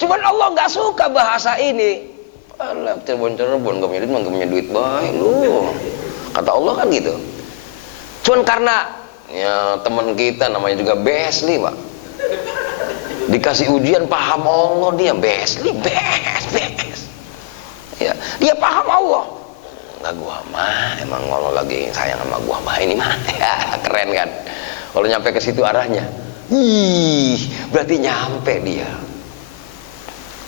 Cuman Allah nggak suka bahasa ini. Alah, Cirebon gak punya duit baik lu. Kata Allah kan gitu. Cuman karena ya teman kita namanya juga Besli, Pak. Dikasih ujian paham Allah dia Besli, best. Ya, dia paham Allah. Enggak, gua mah emang Allah lagi sayang sama gua mah ini mah. Ya, keren kan. Kalau nyampe ke situ arahnya. Berarti nyampe dia.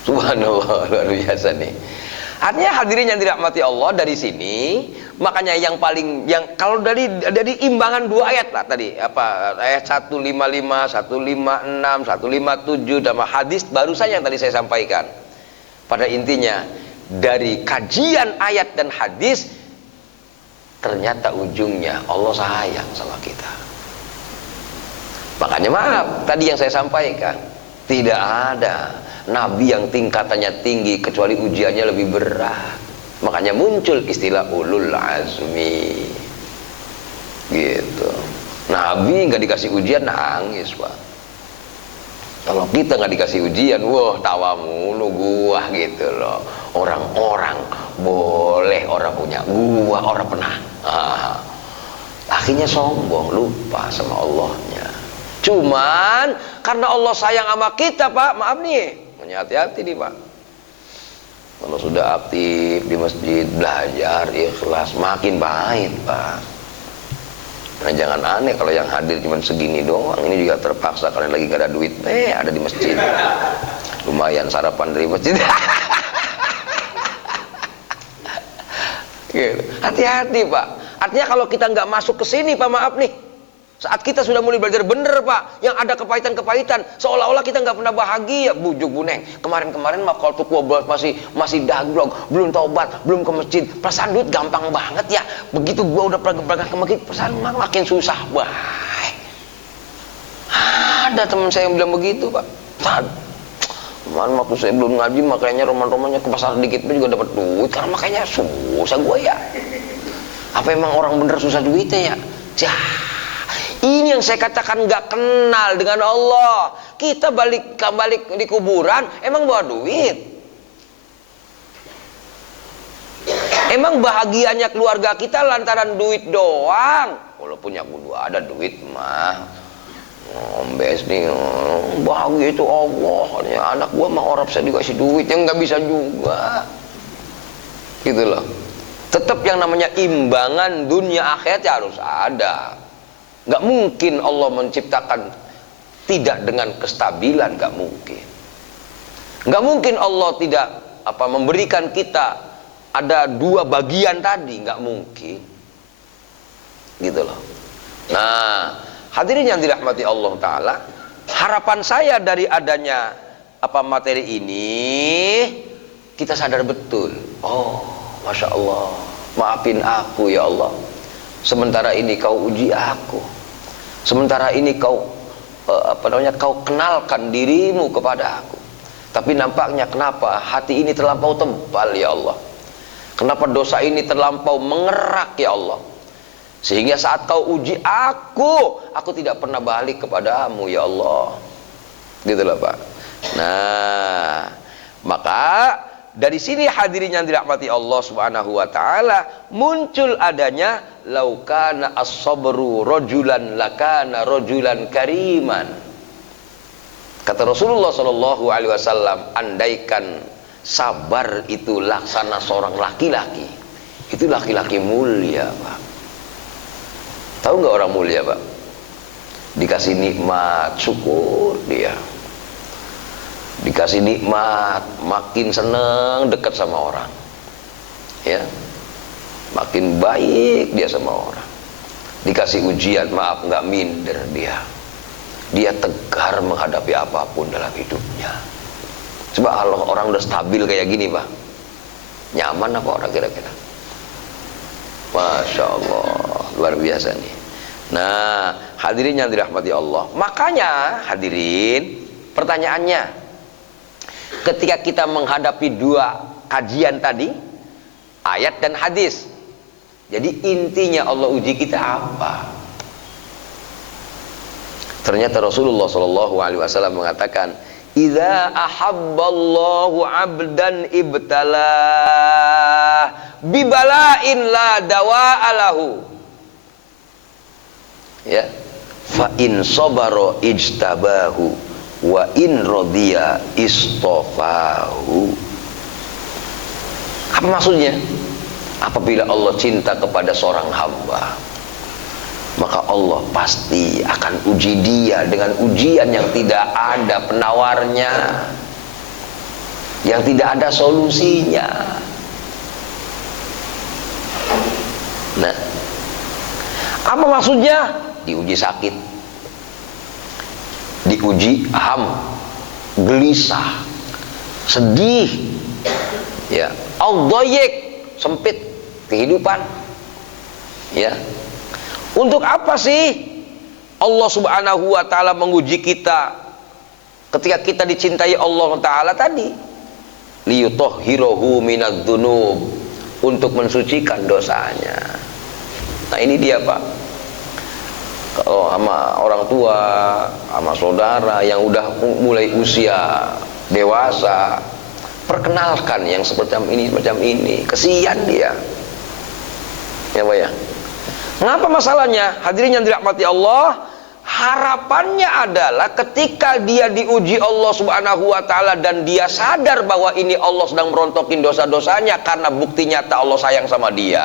Subhanallah, luar biasa nih. Artinya hadirin yang dirahmati Allah, dari sini makanya yang kalau dari imbangan dua ayat lah tadi, apa ayat 155, 156, 157 dan hadis barusan yang tadi saya sampaikan. Pada intinya dari kajian ayat dan hadis ternyata ujungnya Allah sayang sama kita. Makanya maaf tadi yang saya sampaikan, tidak ada nabi yang tingkatannya tinggi kecuali ujiannya lebih berat. Makanya muncul istilah ulul azmi gitu. Nabi nggak dikasih ujian nangis, Pak. Kalau kita nggak dikasih ujian, wah tawa mulu gua gitu loh. Orang-orang boleh orang punya, gua orang pernah. Akhirnya sombong, lupa sama Allahnya. Cuman karena Allah sayang sama kita, Pak, maaf nih, hati-hati nih, Pak. Kalau sudah aktif di masjid, belajar, ikhlas, makin baik, Pak. Nah, jangan aneh kalau yang hadir cuma segini doang. Ini juga terpaksa kalian lagi gak ada duit, ada di masjid. Lumayan sarapan dari masjid. Hati-hati, Pak. Artinya kalau kita nggak masuk ke sini, Pak, maaf nih. Saat kita sudah mulai belajar bener, Pak, yang ada kepahitan-kepahitan, seolah-olah kita nggak pernah bahagia. Bujuk Buneng, kemarin-kemarin mah kalau tuh masih daglog, belum taubat, belum ke masjid, perasaan duit gampang banget ya. Begitu gua udah berangkat ke masjid, perasaan makin susah, baik. Ada teman saya yang bilang begitu, Pak. Waktu saya belum ngaji, makanya roman-romannya ke pasar dikit pun juga dapat duit, karena makanya susah gua ya. Apa emang orang bener susah duitnya ya? Ini yang saya katakan nggak kenal dengan Allah. Kita balik di kuburan, emang bawa duit? Emang bahagianya keluarga kita lantaran duit doang? Walaupun yang kedua ada duit mah, ombes nih, bahagia itu Allah. Ya, anak gua mah orang saya dikasih duit, yang nggak bisa juga. Gitu loh. Tetap yang namanya imbangan dunia akhirat ya harus ada. Gak mungkin Allah menciptakan tidak dengan kestabilan, gak mungkin. Gak mungkin Allah tidak memberikan kita ada dua bagian tadi, gak mungkin. Gitu loh. Nah, hadirin yang dirahmati Allah Ta'ala, harapan saya dari adanya materi ini, kita sadar betul. Oh, Masya Allah, maafin aku ya Allah. Sementara ini kau uji aku. Sementara ini kau kau kenalkan dirimu kepada aku. Tapi nampaknya kenapa hati ini terlampau tebal ya Allah. Kenapa dosa ini terlampau mengerak ya Allah. Sehingga saat kau uji aku tidak pernah balik kepadamu ya Allah. Gitu loh, Pak. Nah, maka dari sini hadirin yang dirahmati Allah Subhanahu wa taala, muncul adanya laukana as-sabru rajulan lakana rajulan kariman. Kata Rasulullah sallallahu alaihi wasallam, andaikan sabar itu laksana seorang laki-laki. Itu laki-laki mulia, Pak. Tahu nggak orang mulia, Pak? Dikasih nikmat, syukur dia. Dikasih nikmat, makin seneng dekat sama orang. Ya. Makin baik dia sama orang. Dikasih ujian, maaf, nggak minder dia. Dia tegar menghadapi apapun dalam hidupnya. Coba kalau orang udah stabil kayak gini, Pak, nyaman apa orang kira-kira? Masya Allah, luar biasa nih. Nah, hadirin yang dirahmati Allah, makanya hadirin, pertanyaannya, ketika kita menghadapi dua kajian tadi, ayat dan hadis, jadi intinya Allah uji kita apa? Ternyata Rasulullah SAW mengatakan, idza ahabballahu 'abdan ibtalah bibala'in la dawa'alahu. Ya, fa in sabara ijtabahu wa in radiya istofahu. Apa maksudnya? Apabila Allah cinta kepada seorang hamba, maka Allah pasti akan uji dia dengan ujian yang tidak ada penawarnya, yang tidak ada solusinya. Nah, apa maksudnya? Diuji sakit, diuji gelisah, sedih, ya, al-dhayiq, sempit kehidupan, ya. Untuk apa sih Allah Subhanahu wa ta'ala menguji kita ketika kita dicintai Allah Ta'ala tadi? Liyutahhirahu minadz-dzunub, untuk mensucikan dosanya. Nah, ini dia, Pak. Kalau sama orang tua, sama saudara yang udah mulai usia dewasa, perkenalkan yang semacam ini, kesian dia. Ya, Pak ya. Ngapa masalahnya? Hadirin yang dirahmati Allah, harapannya adalah ketika dia diuji Allah Subhanahu wa ta'ala dan dia sadar bahwa ini Allah sedang merontokin dosa-dosanya karena bukti nyata Allah sayang sama dia,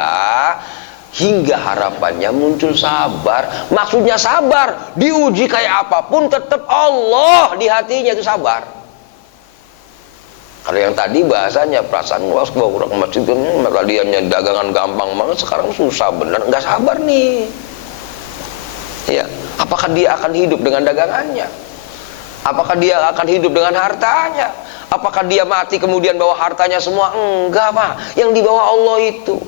hingga harapannya muncul sabar. Maksudnya sabar, diuji kayak apapun tetap Allah di hatinya itu sabar. Kalau yang tadi bahasanya perasaan luas bawa orang masjid itu tadinya dagangan gampang banget, sekarang susah bener, nggak sabar nih. Ya, apakah dia akan hidup dengan dagangannya? Apakah dia akan hidup dengan hartanya? Apakah dia mati kemudian bawa hartanya semua? Enggak, Pak. Yang dibawa Allah itu.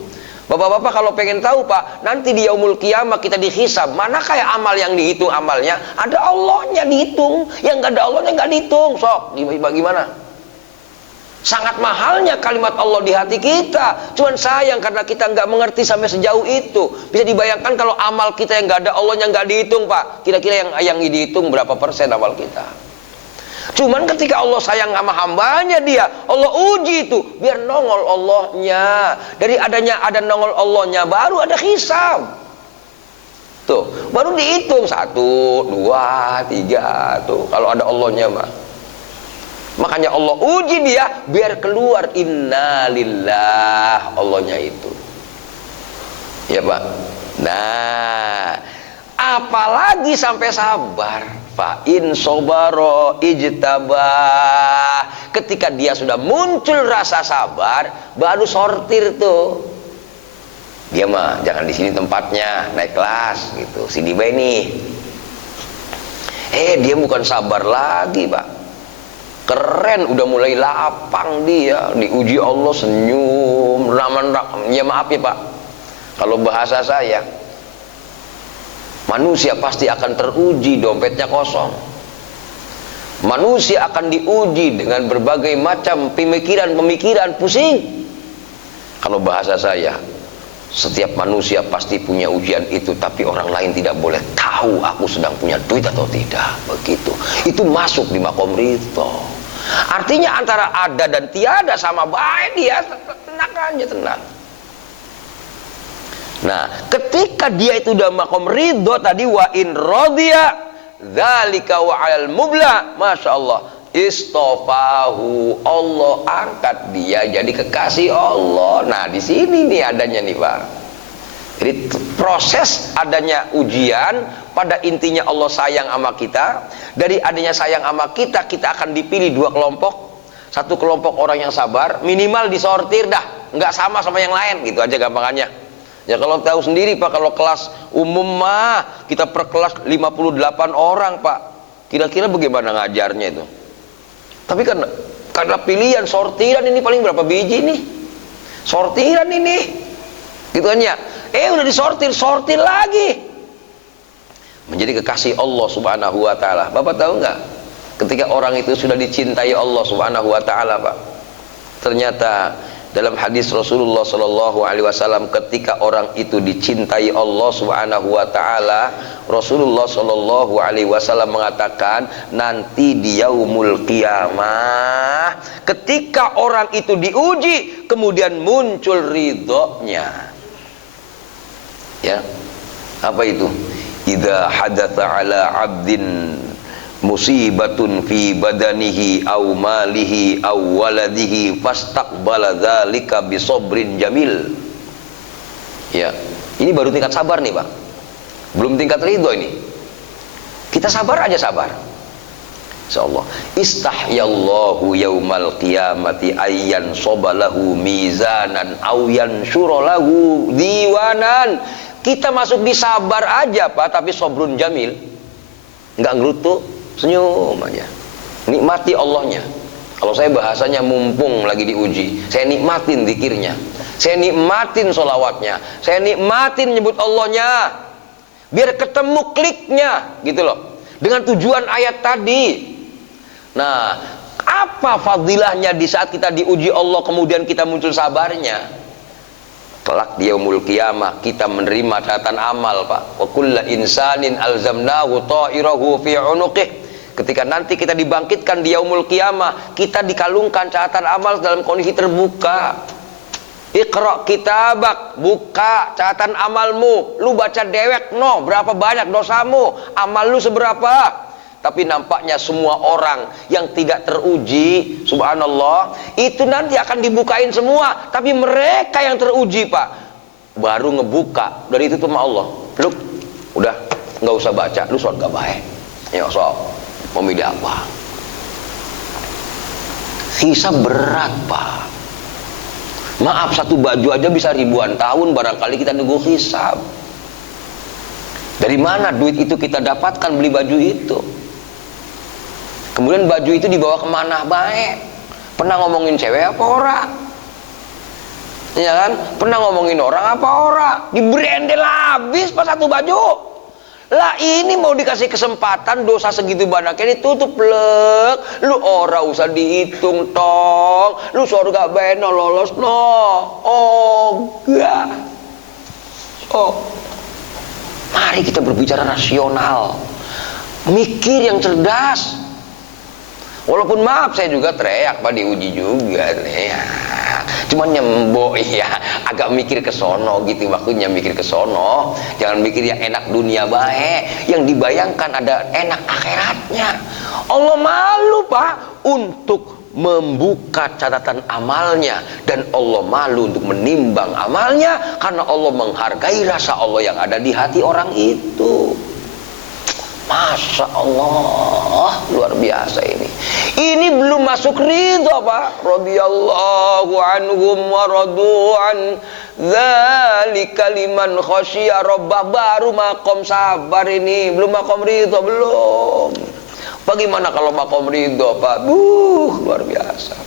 Bapak-bapak kalau pengen tahu, Pak, nanti di yaumul qiyamah kita dihisab, mana kayak amal yang dihitung amalnya, ada Allahnya dihitung, yang nggak ada Allahnya nggak dihitung. Sok, bagaimana? Sangat mahalnya kalimat Allah di hati kita. Cuman sayang karena kita nggak mengerti sampai sejauh itu. Bisa dibayangkan kalau amal kita yang nggak ada Allahnya nggak dihitung, Pak. Kira-kira yang dihitung berapa persen amal kita? Cuman ketika Allah sayang sama hambanya dia, Allah uji itu biar nongol Allahnya. Dari ada nongol Allahnya baru ada hisab. Tuh, baru dihitung 1, 2, 3 tuh. Kalau ada Allahnya mah. Makanya Allah uji dia biar keluar innalillah Allahnya itu. Ya, Pak. Nah, apalagi sampai sabar. Fa in sabara ijtabah. Ketika dia sudah muncul rasa sabar, baru sortir tuh. Dia mah jangan di sini tempatnya, naik kelas gitu. Sini bae nih. Dia bukan sabar lagi, Pak. Keren, udah mulai lapang dia, diuji Allah senyum, ya maaf ya Pak, kalau bahasa saya, manusia pasti akan teruji dompetnya kosong. Manusia akan diuji dengan berbagai macam pemikiran pusing. Kalau bahasa saya, setiap manusia pasti punya ujian itu, tapi orang lain tidak boleh tahu aku sedang punya duit atau tidak. Begitu. Itu masuk di makom ridho. Artinya antara ada dan tiada sama baik, dia tenang aja, tenang. Nah, ketika dia itu udah makom ridho tadi, wa in radhiya dzalika wa 'alal mubla, masya Allah, Istofahu, Allah angkat dia jadi kekasih Allah. Nah, di sini nih adanya nih Pak. Jadi proses adanya ujian, pada intinya Allah sayang sama kita. Dari adanya sayang sama kita, kita akan dipilih dua kelompok. Satu kelompok orang yang sabar, minimal disortir dah, nggak sama yang lain, gitu aja gampangannya. Ya kalau tahu sendiri Pak, kalau kelas umum mah kita per kelas 58 orang Pak. Kira-kira bagaimana ngajarnya itu? Tapi kan karena pilihan sortiran ini paling berapa biji nih? Sortiran ini. Gitu kan ya? Udah disortir, sortir lagi. Menjadi kekasih Allah Subhanahu wa taala. Bapak tahu nggak? Ketika orang itu sudah dicintai Allah Subhanahu wa taala, Pak. Ternyata dalam hadis Rasulullah sallallahu alaihi wasallam, ketika orang itu dicintai Allah Subhanahu wa taala, Rasulullah sallallahu alaihi wasallam mengatakan, nanti di yaumul qiyamah, ketika orang itu diuji, kemudian muncul ridhonya. Ya. Apa itu? Idza hadatsa ala 'abdin musibatun fi badanihi aw malihi aw waladihi fastaqbala dzalika bi sabrin jamil. Ya, ini baru tingkat sabar nih, Pak. Belum tingkat ridho ini. Kita sabar aja, sabar. Insyaallah. Istahyallahu yaumal qiyamati ayyan sobalahu mizanan aw yansyuralahu diwanan. Kita masuk di sabar aja Pak, tapi sobrun jamil, nggak ngerutu, senyum aja, nikmati Allahnya. Kalau saya bahasanya mumpung lagi diuji, saya nikmatin zikirnya, saya nikmatin sholawatnya, saya nikmatin nyebut Allahnya, biar ketemu kliknya gitu loh, dengan tujuan ayat tadi. Nah, apa fadilahnya di saat kita diuji Allah kemudian kita muncul sabarnya? Kelak di yaumul qiyamah kita menerima catatan amal Pak. Wa kullu insanin alzamnahu ta'irahu fi 'unuqih. Ketika nanti kita dibangkitkan di yaumul qiyamah, kita dikalungkan catatan amal dalam kondisi terbuka. Iqra kitabak, buka catatan amalmu. Lu baca dewek berapa banyak dosamu, amal lu seberapa. Tapi nampaknya semua orang yang tidak teruji, subhanallah, itu nanti akan dibukain semua. Tapi mereka yang teruji Pak, baru ngebuka dari itu sama Allah. Lu udah nggak usah baca, lu surga baik. Ya sok, mau milih apa? Hisab berat Pak. Maaf, satu baju aja bisa ribuan tahun barangkali kita nunggu hisab. Dari mana duit itu kita dapatkan beli baju itu? Kemudian baju itu dibawa kemana baik? Pernah ngomongin cewek apa orang? Ya kan? Pernah ngomongin orang apa orang? Diberendel habis pas satu baju. Lah ini mau dikasih kesempatan dosa segitu banyaknya ditutup plek. Lu ora usah dihitung tong. Lu surga beno lolos no. Oh enggak. Oh. Mari kita berbicara rasional. Mikir yang cerdas. Walaupun maaf saya juga teriak Pak, diuji juga teriak. Cuma nyembok ya, agak mikir ke sono gitu, waktunya mikir ke sono. Jangan mikir yang enak dunia baik, yang dibayangkan ada enak akhiratnya. Allah malu Pak untuk membuka catatan amalnya, dan Allah malu untuk menimbang amalnya, karena Allah menghargai rasa Allah yang ada di hati orang itu. Masya Allah, luar biasa ini. Ini belum masuk ridho Pak. Radhiyallahu anhum wa radu'an. Dzalika liman khasyiya rabbah. Baru makom sabar ini, belum makom ridho, belum. Bagaimana kalau makom ridho Pak? Luar biasa.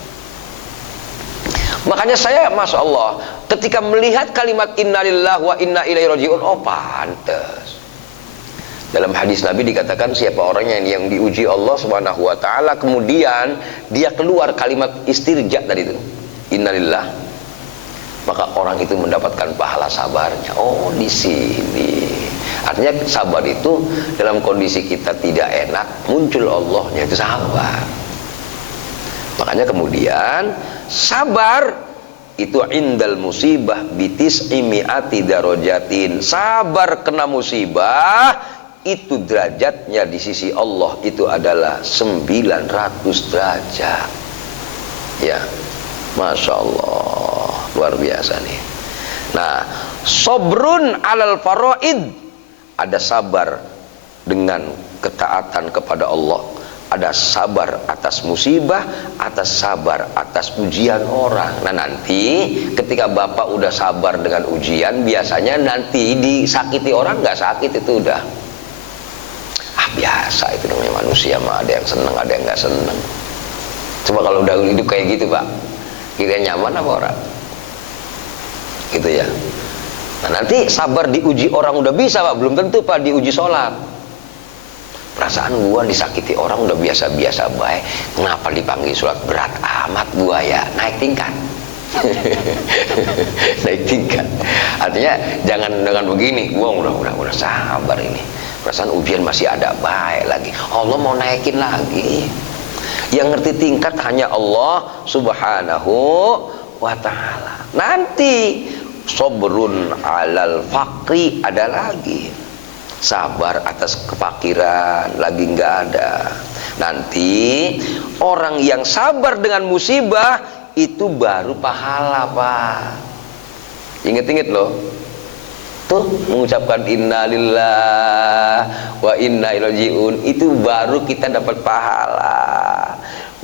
Makanya saya, Masya Allah, ketika melihat kalimat innalillahi wa inna ilaihi raji'un, oh pantes. Dalam hadis Nabi dikatakan siapa orangnya yang diuji Allah Subhanahu wa taala kemudian dia keluar kalimat istirja tadi itu, innalillah, maka orang itu mendapatkan pahala sabarnya. Oh, di sini. Artinya sabar itu dalam kondisi kita tidak enak, muncul Allahnya, itu sabar. Makanya kemudian sabar itu indal musibah bitis imiati darojatin. Sabar kena musibah itu derajatnya di sisi Allah itu adalah 900 derajat. Ya, Masya Allah, luar biasa nih. Nah, sobrun alal faraid, ada sabar dengan ketaatan kepada Allah, ada sabar atas musibah, atas sabar atas ujian orang. Nah, nanti ketika bapak udah sabar dengan ujian, biasanya nanti disakiti orang nggak sakit itu udah biasa, itu namanya manusia mah, ada yang seneng ada yang nggak seneng. Coba kalau udah hidup kayak gitu pak, kira nyaman apa orang gitu ya. Nah, nanti sabar diuji orang udah bisa pak, belum tentu pak diuji sholat. Perasaan gua disakiti orang udah biasa-biasa baik, kenapa dipanggil sholat berat amat gua ya, naik tingkat. Naik tingkat, artinya jangan dengan begini, gua udah sabar ini, perasaan ujian masih ada baik lagi, Allah mau naikin lagi. Yang ngerti tingkat hanya Allah subhanahu wa ta'ala. Nanti sobrun alal fakri, ada lagi sabar atas kefakiran, lagi nggak ada. Nanti orang yang sabar dengan musibah itu baru pahala pak. Ingat-ingat loh, tuh mengucapkan innalillah wa inna ilaihi rajiun, itu baru kita dapat pahala.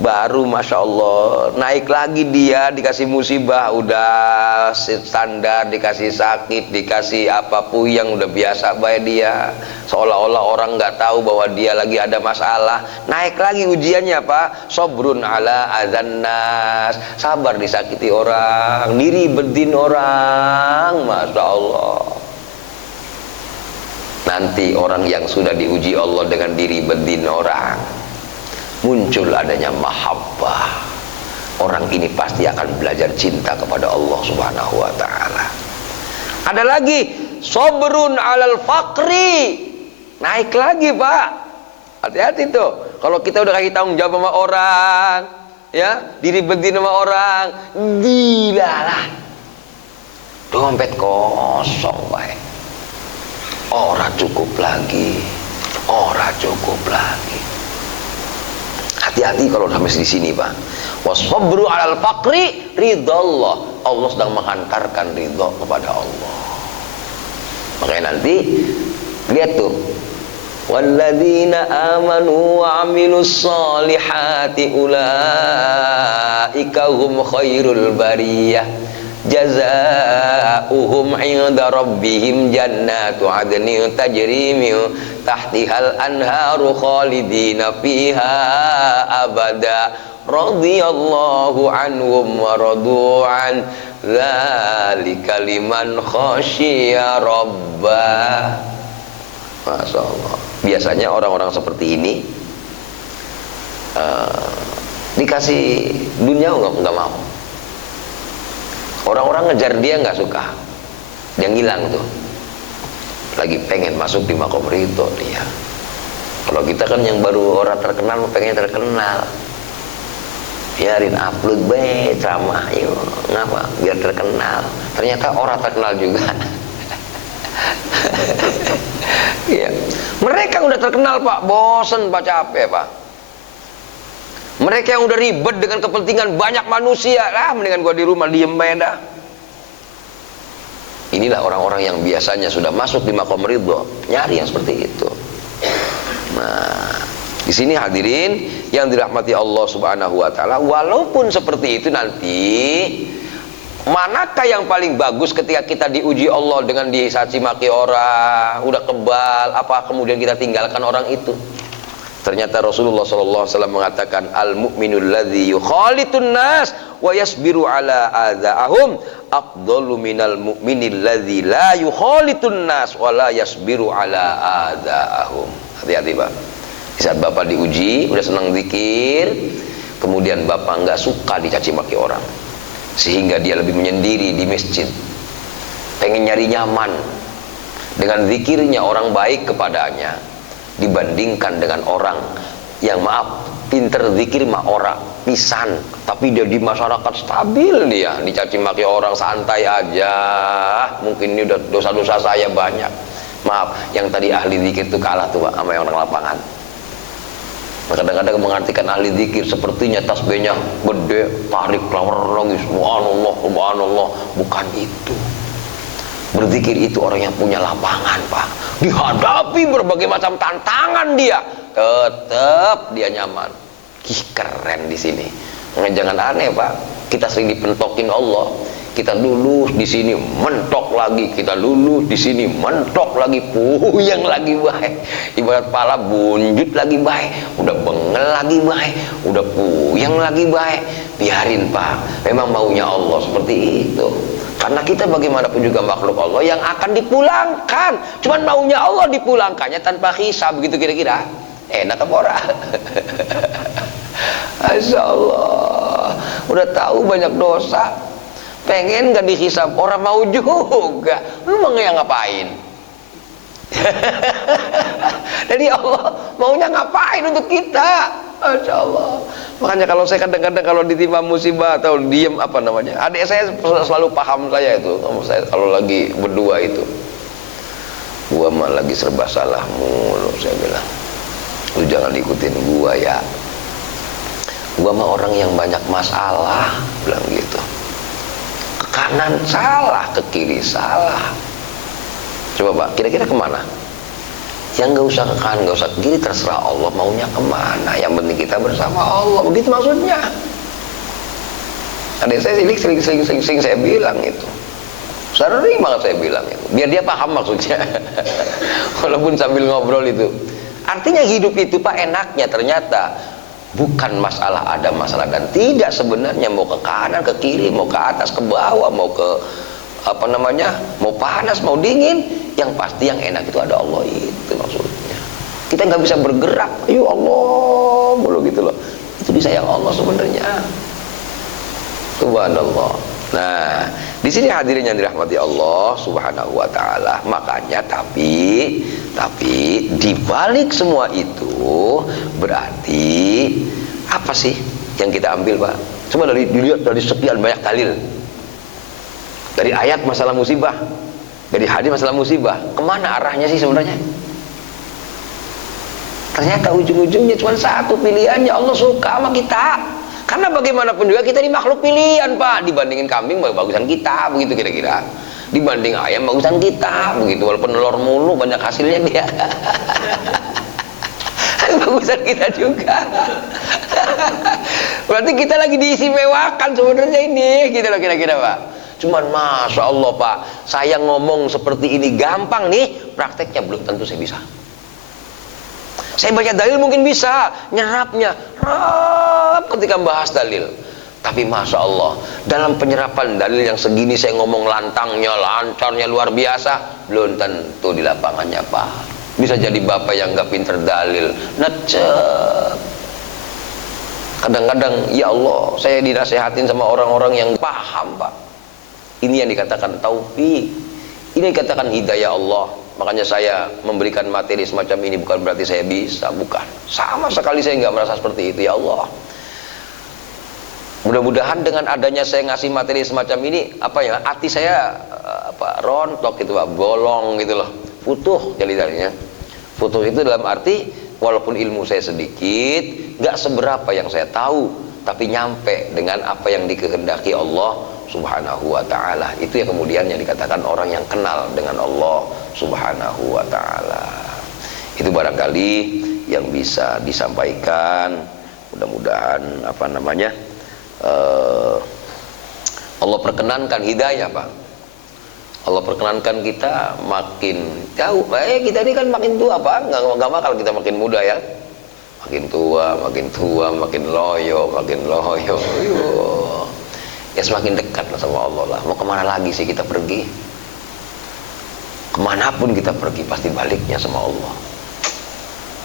Baru Masya Allah naik lagi, dia dikasih musibah udah standar, dikasih sakit, dikasih apapun yang udah biasa baik dia, seolah-olah orang nggak tahu bahwa dia lagi ada masalah. Naik lagi ujiannya pak, sobrun ala adzannas, sabar disakiti orang, diribetin orang. Masya Allah, nanti orang yang sudah diuji Allah dengan diribetin orang, muncul adanya mahabbah. Orang ini pasti akan belajar cinta kepada Allah subhanahu wa ta'ala. Ada lagi sobrun alal fakri, naik lagi pak. Hati-hati tuh, kalau kita udah kasih tanggung jawab sama orang, ya, diribetin sama orang, gila lah, dompet kosong baik, ora cukup lagi, ora cukup lagi. Hati-hati kalau sampai di sini pak. Wasabru alal fakri ridallah, Allah sedang menghantarkan ridho kepada Allah. Makanya nanti lihat tuh, walladzina amanu wa amilus solihati ulaika hum khairul bariyah jazaohum 'inda rabbihim jannatu 'adnin tajri min tahtihal anharu khalidina fiha abada radhiyallahu anhum wa radu an dzalika liman khasyiya rabbah. Masya Allah. Biasanya orang-orang seperti ini dikasih dunia nggak mau. Orang-orang ngejar dia nggak suka, dia ngilang tuh. Lagi pengen masuk di makom ridho dia. Kalau kita kan yang baru orang terkenal pengen terkenal, biarin upload be ceramah, yuk ngapa biar terkenal. Ternyata orang terkenal juga. Ya. Mereka udah terkenal pak, bosen pak, capek pak. Mereka yang udah ribet dengan kepentingan banyak manusia, mendingan gua di rumah diem beda. Inilah orang-orang yang biasanya sudah masuk di makom ridho, nyari yang seperti itu. Nah, di sini hadirin yang dirahmati Allah Subhanahu wa taala, walaupun seperti itu nanti, manakah yang paling bagus ketika kita diuji Allah dengan dicaci maki orang, udah kebal, apa kemudian kita tinggalkan orang itu? Ternyata Rasulullah SAW mengatakan, al-mu'minul ladzi yukhalitun nas wa yasbiru ala adzaahum afdalu minal mu'minil ladzi la yukhalitun nas wa la yasbiru ala adzaahum. Hati-hati pak. Di saat bapak diuji, udah senang zikir, kemudian bapak nggak suka dicaci maki orang, sehingga dia lebih menyendiri di masjid, pengen nyari nyaman dengan zikirnya orang baik kepadanya, dibandingkan dengan orang yang maaf pinter zikir mah orang pisan, tapi dia di masyarakat stabil, dia dicaci maki orang santai aja, mungkin ini udah dosa-dosa saya banyak, Maaf, yang tadi ahli zikir itu kalah tuh Pak sama yang orang lapangan. Kadang-kadang mengartikan ahli zikir sepertinya tasbihnya gede, tarik keluar lagi, subhanallah, subhanallah. Bukan itu. Berzikir itu orang yang punya lapangan Pak. Dihadapi berbagai macam tantangan dia, tetap dia nyaman. Keren di sini. Jangan aneh Pak. Kita sering dipentokin Allah. Kita lulus di sini mentok lagi, kita lulus di sini mentok lagi, puyeng lagi baik. Ibarat pala bunjut lagi baik, udah bengel lagi baik, udah puyeng lagi baik. Biarin Pak, memang maunya Allah seperti itu. Karena kita bagaimanapun juga makhluk Allah yang akan dipulangkan. Cuman maunya Allah dipulangkannya tanpa hisab, begitu kira-kira. Enak apa ora? Masya Allah, udah tahu banyak dosa, pengen gak dihisab, orang mau juga. Lu mau yang ngapain? Jadi Allah maunya ngapain untuk kita? Masya Allah. Makanya kalau saya kadang-kadang kalau ditimpa musibah atau diem apa namanya, adik saya selalu paham saya itu. Saya kalau lagi berdua itu, gua mah lagi serba salah mulu, saya bilang. Lu jangan ikutin gua ya. Gua mah orang yang banyak masalah, bilang gitu. Ke kanan salah, ke kiri salah. Coba Pak, kira-kira kemana? Yang nggak usah ke kanan, nggak usah ke kiri, terserah Allah maunya kemana. Yang penting kita bersama Allah, begitu maksudnya. Ada saya sering saya bilang itu. Sering banget saya bilang itu, biar dia paham maksudnya. Walaupun sambil ngobrol itu. Artinya hidup itu Pak enaknya ternyata bukan masalah ada masalah dan tidak, sebenarnya mau ke kanan, ke kiri, mau ke atas, ke bawah, mau ke apa namanya, mau panas, mau dingin, yang pasti yang enak itu ada Allah, itu maksudnya. Kita nggak bisa bergerak, ayo Allah mulu gitu loh. Itu disayang Allah sebenarnya. Subhanallah. Nah, di sini hadirin yang dirahmati Allah Subhanahu wa taala. Makanya tapi di balik semua itu berarti apa sih yang kita ambil, Pak? Coba dilihat dari sekian banyak dalil. Dari ayat masalah musibah, dari hadis masalah musibah, kemana arahnya sih sebenarnya? Ternyata ujung-ujungnya cuma satu pilihannya, Allah suka sama kita. Karena bagaimanapun juga kita ini makhluk pilihan Pak. Dibandingin kambing bagusan kita, begitu kira-kira. Dibanding ayam bagusan kita, begitu. Walaupun telur mulu banyak hasilnya dia. Bagusan kita juga. Berarti kita lagi diistimewakan sebenarnya ini, gitu loh kira-kira Pak. Cuman Masya Allah Pak, saya ngomong seperti ini gampang nih, prakteknya belum tentu saya bisa. Saya baca dalil mungkin bisa, nyerapnya ketika bahas dalil. Tapi Masya Allah, dalam penyerapan dalil yang segini saya ngomong lantangnya, lancarnya luar biasa, belum tentu di lapangannya Pak. Bisa jadi bapak yang gak pinter dalil, necep. Kadang-kadang, ya Allah, saya dinasehatin sama orang-orang yang paham Pak. Ini yang dikatakan taufik, ini dikatakan hidayah Allah. Makanya saya memberikan materi semacam ini bukan berarti saya bisa, bukan. Sama sekali saya nggak merasa seperti itu, ya Allah. Mudah-mudahan dengan adanya saya ngasih materi semacam ini, hati saya rontok gitu Pak, bolong gitu loh, futuh jadinya. Futuh itu dalam arti walaupun ilmu saya sedikit, nggak seberapa yang saya tahu, tapi nyampe dengan apa yang dikehendaki Allah Subhanahu wa ta'ala. Itu yang kemudian yang dikatakan orang yang kenal dengan Allah Subhanahu wa ta'ala. Itu barangkali yang bisa disampaikan. Mudah-mudahan Allah perkenankan hidayah Pak. Allah perkenankan kita makin jauh. Kita ini kan makin tua Pak, nggak bakal kita makin muda ya. Makin tua, makin loyo. Ya semakin dekat lah sama Allah lah. Mau kemana lagi sih kita pergi? Kemanapun kita pergi pasti baliknya sama Allah.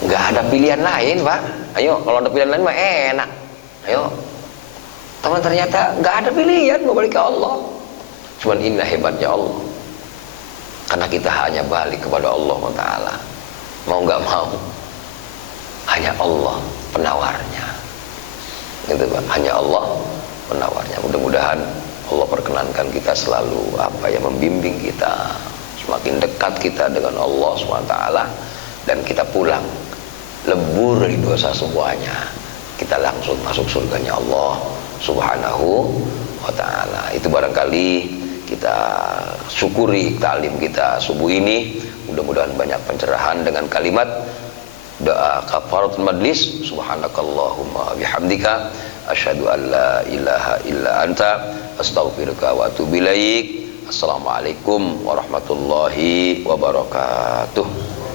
Nggak ada pilihan lain Pak. Ayo, kalau ada pilihan lain mah enak. Ayo. Teman, ternyata nggak ada pilihan, mau balik ke Allah. Cuman inilah hebatnya Allah. Karena kita hanya balik kepada Allah Ta'ala. Mau nggak mau, hanya Allah penawarnya. Gitu Pak, hanya Allah penawarnya. Mudah-mudahan Allah perkenankan kita selalu membimbing kita semakin dekat kita dengan Allah SWT, dan kita pulang lebur dari dosa semuanya, kita langsung masuk surganya Allah Subhanahu wa ta'ala. Itu barangkali kita syukuri taklim kita subuh ini. Mudah-mudahan banyak pencerahan dengan kalimat doa kafaratul majlis. Subhanakallahumma bihamdika asyhadu an la ilaha illa anta astaghfiruka wa atubu ilaik. Assalamualaikum warahmatullahi wabarakatuh.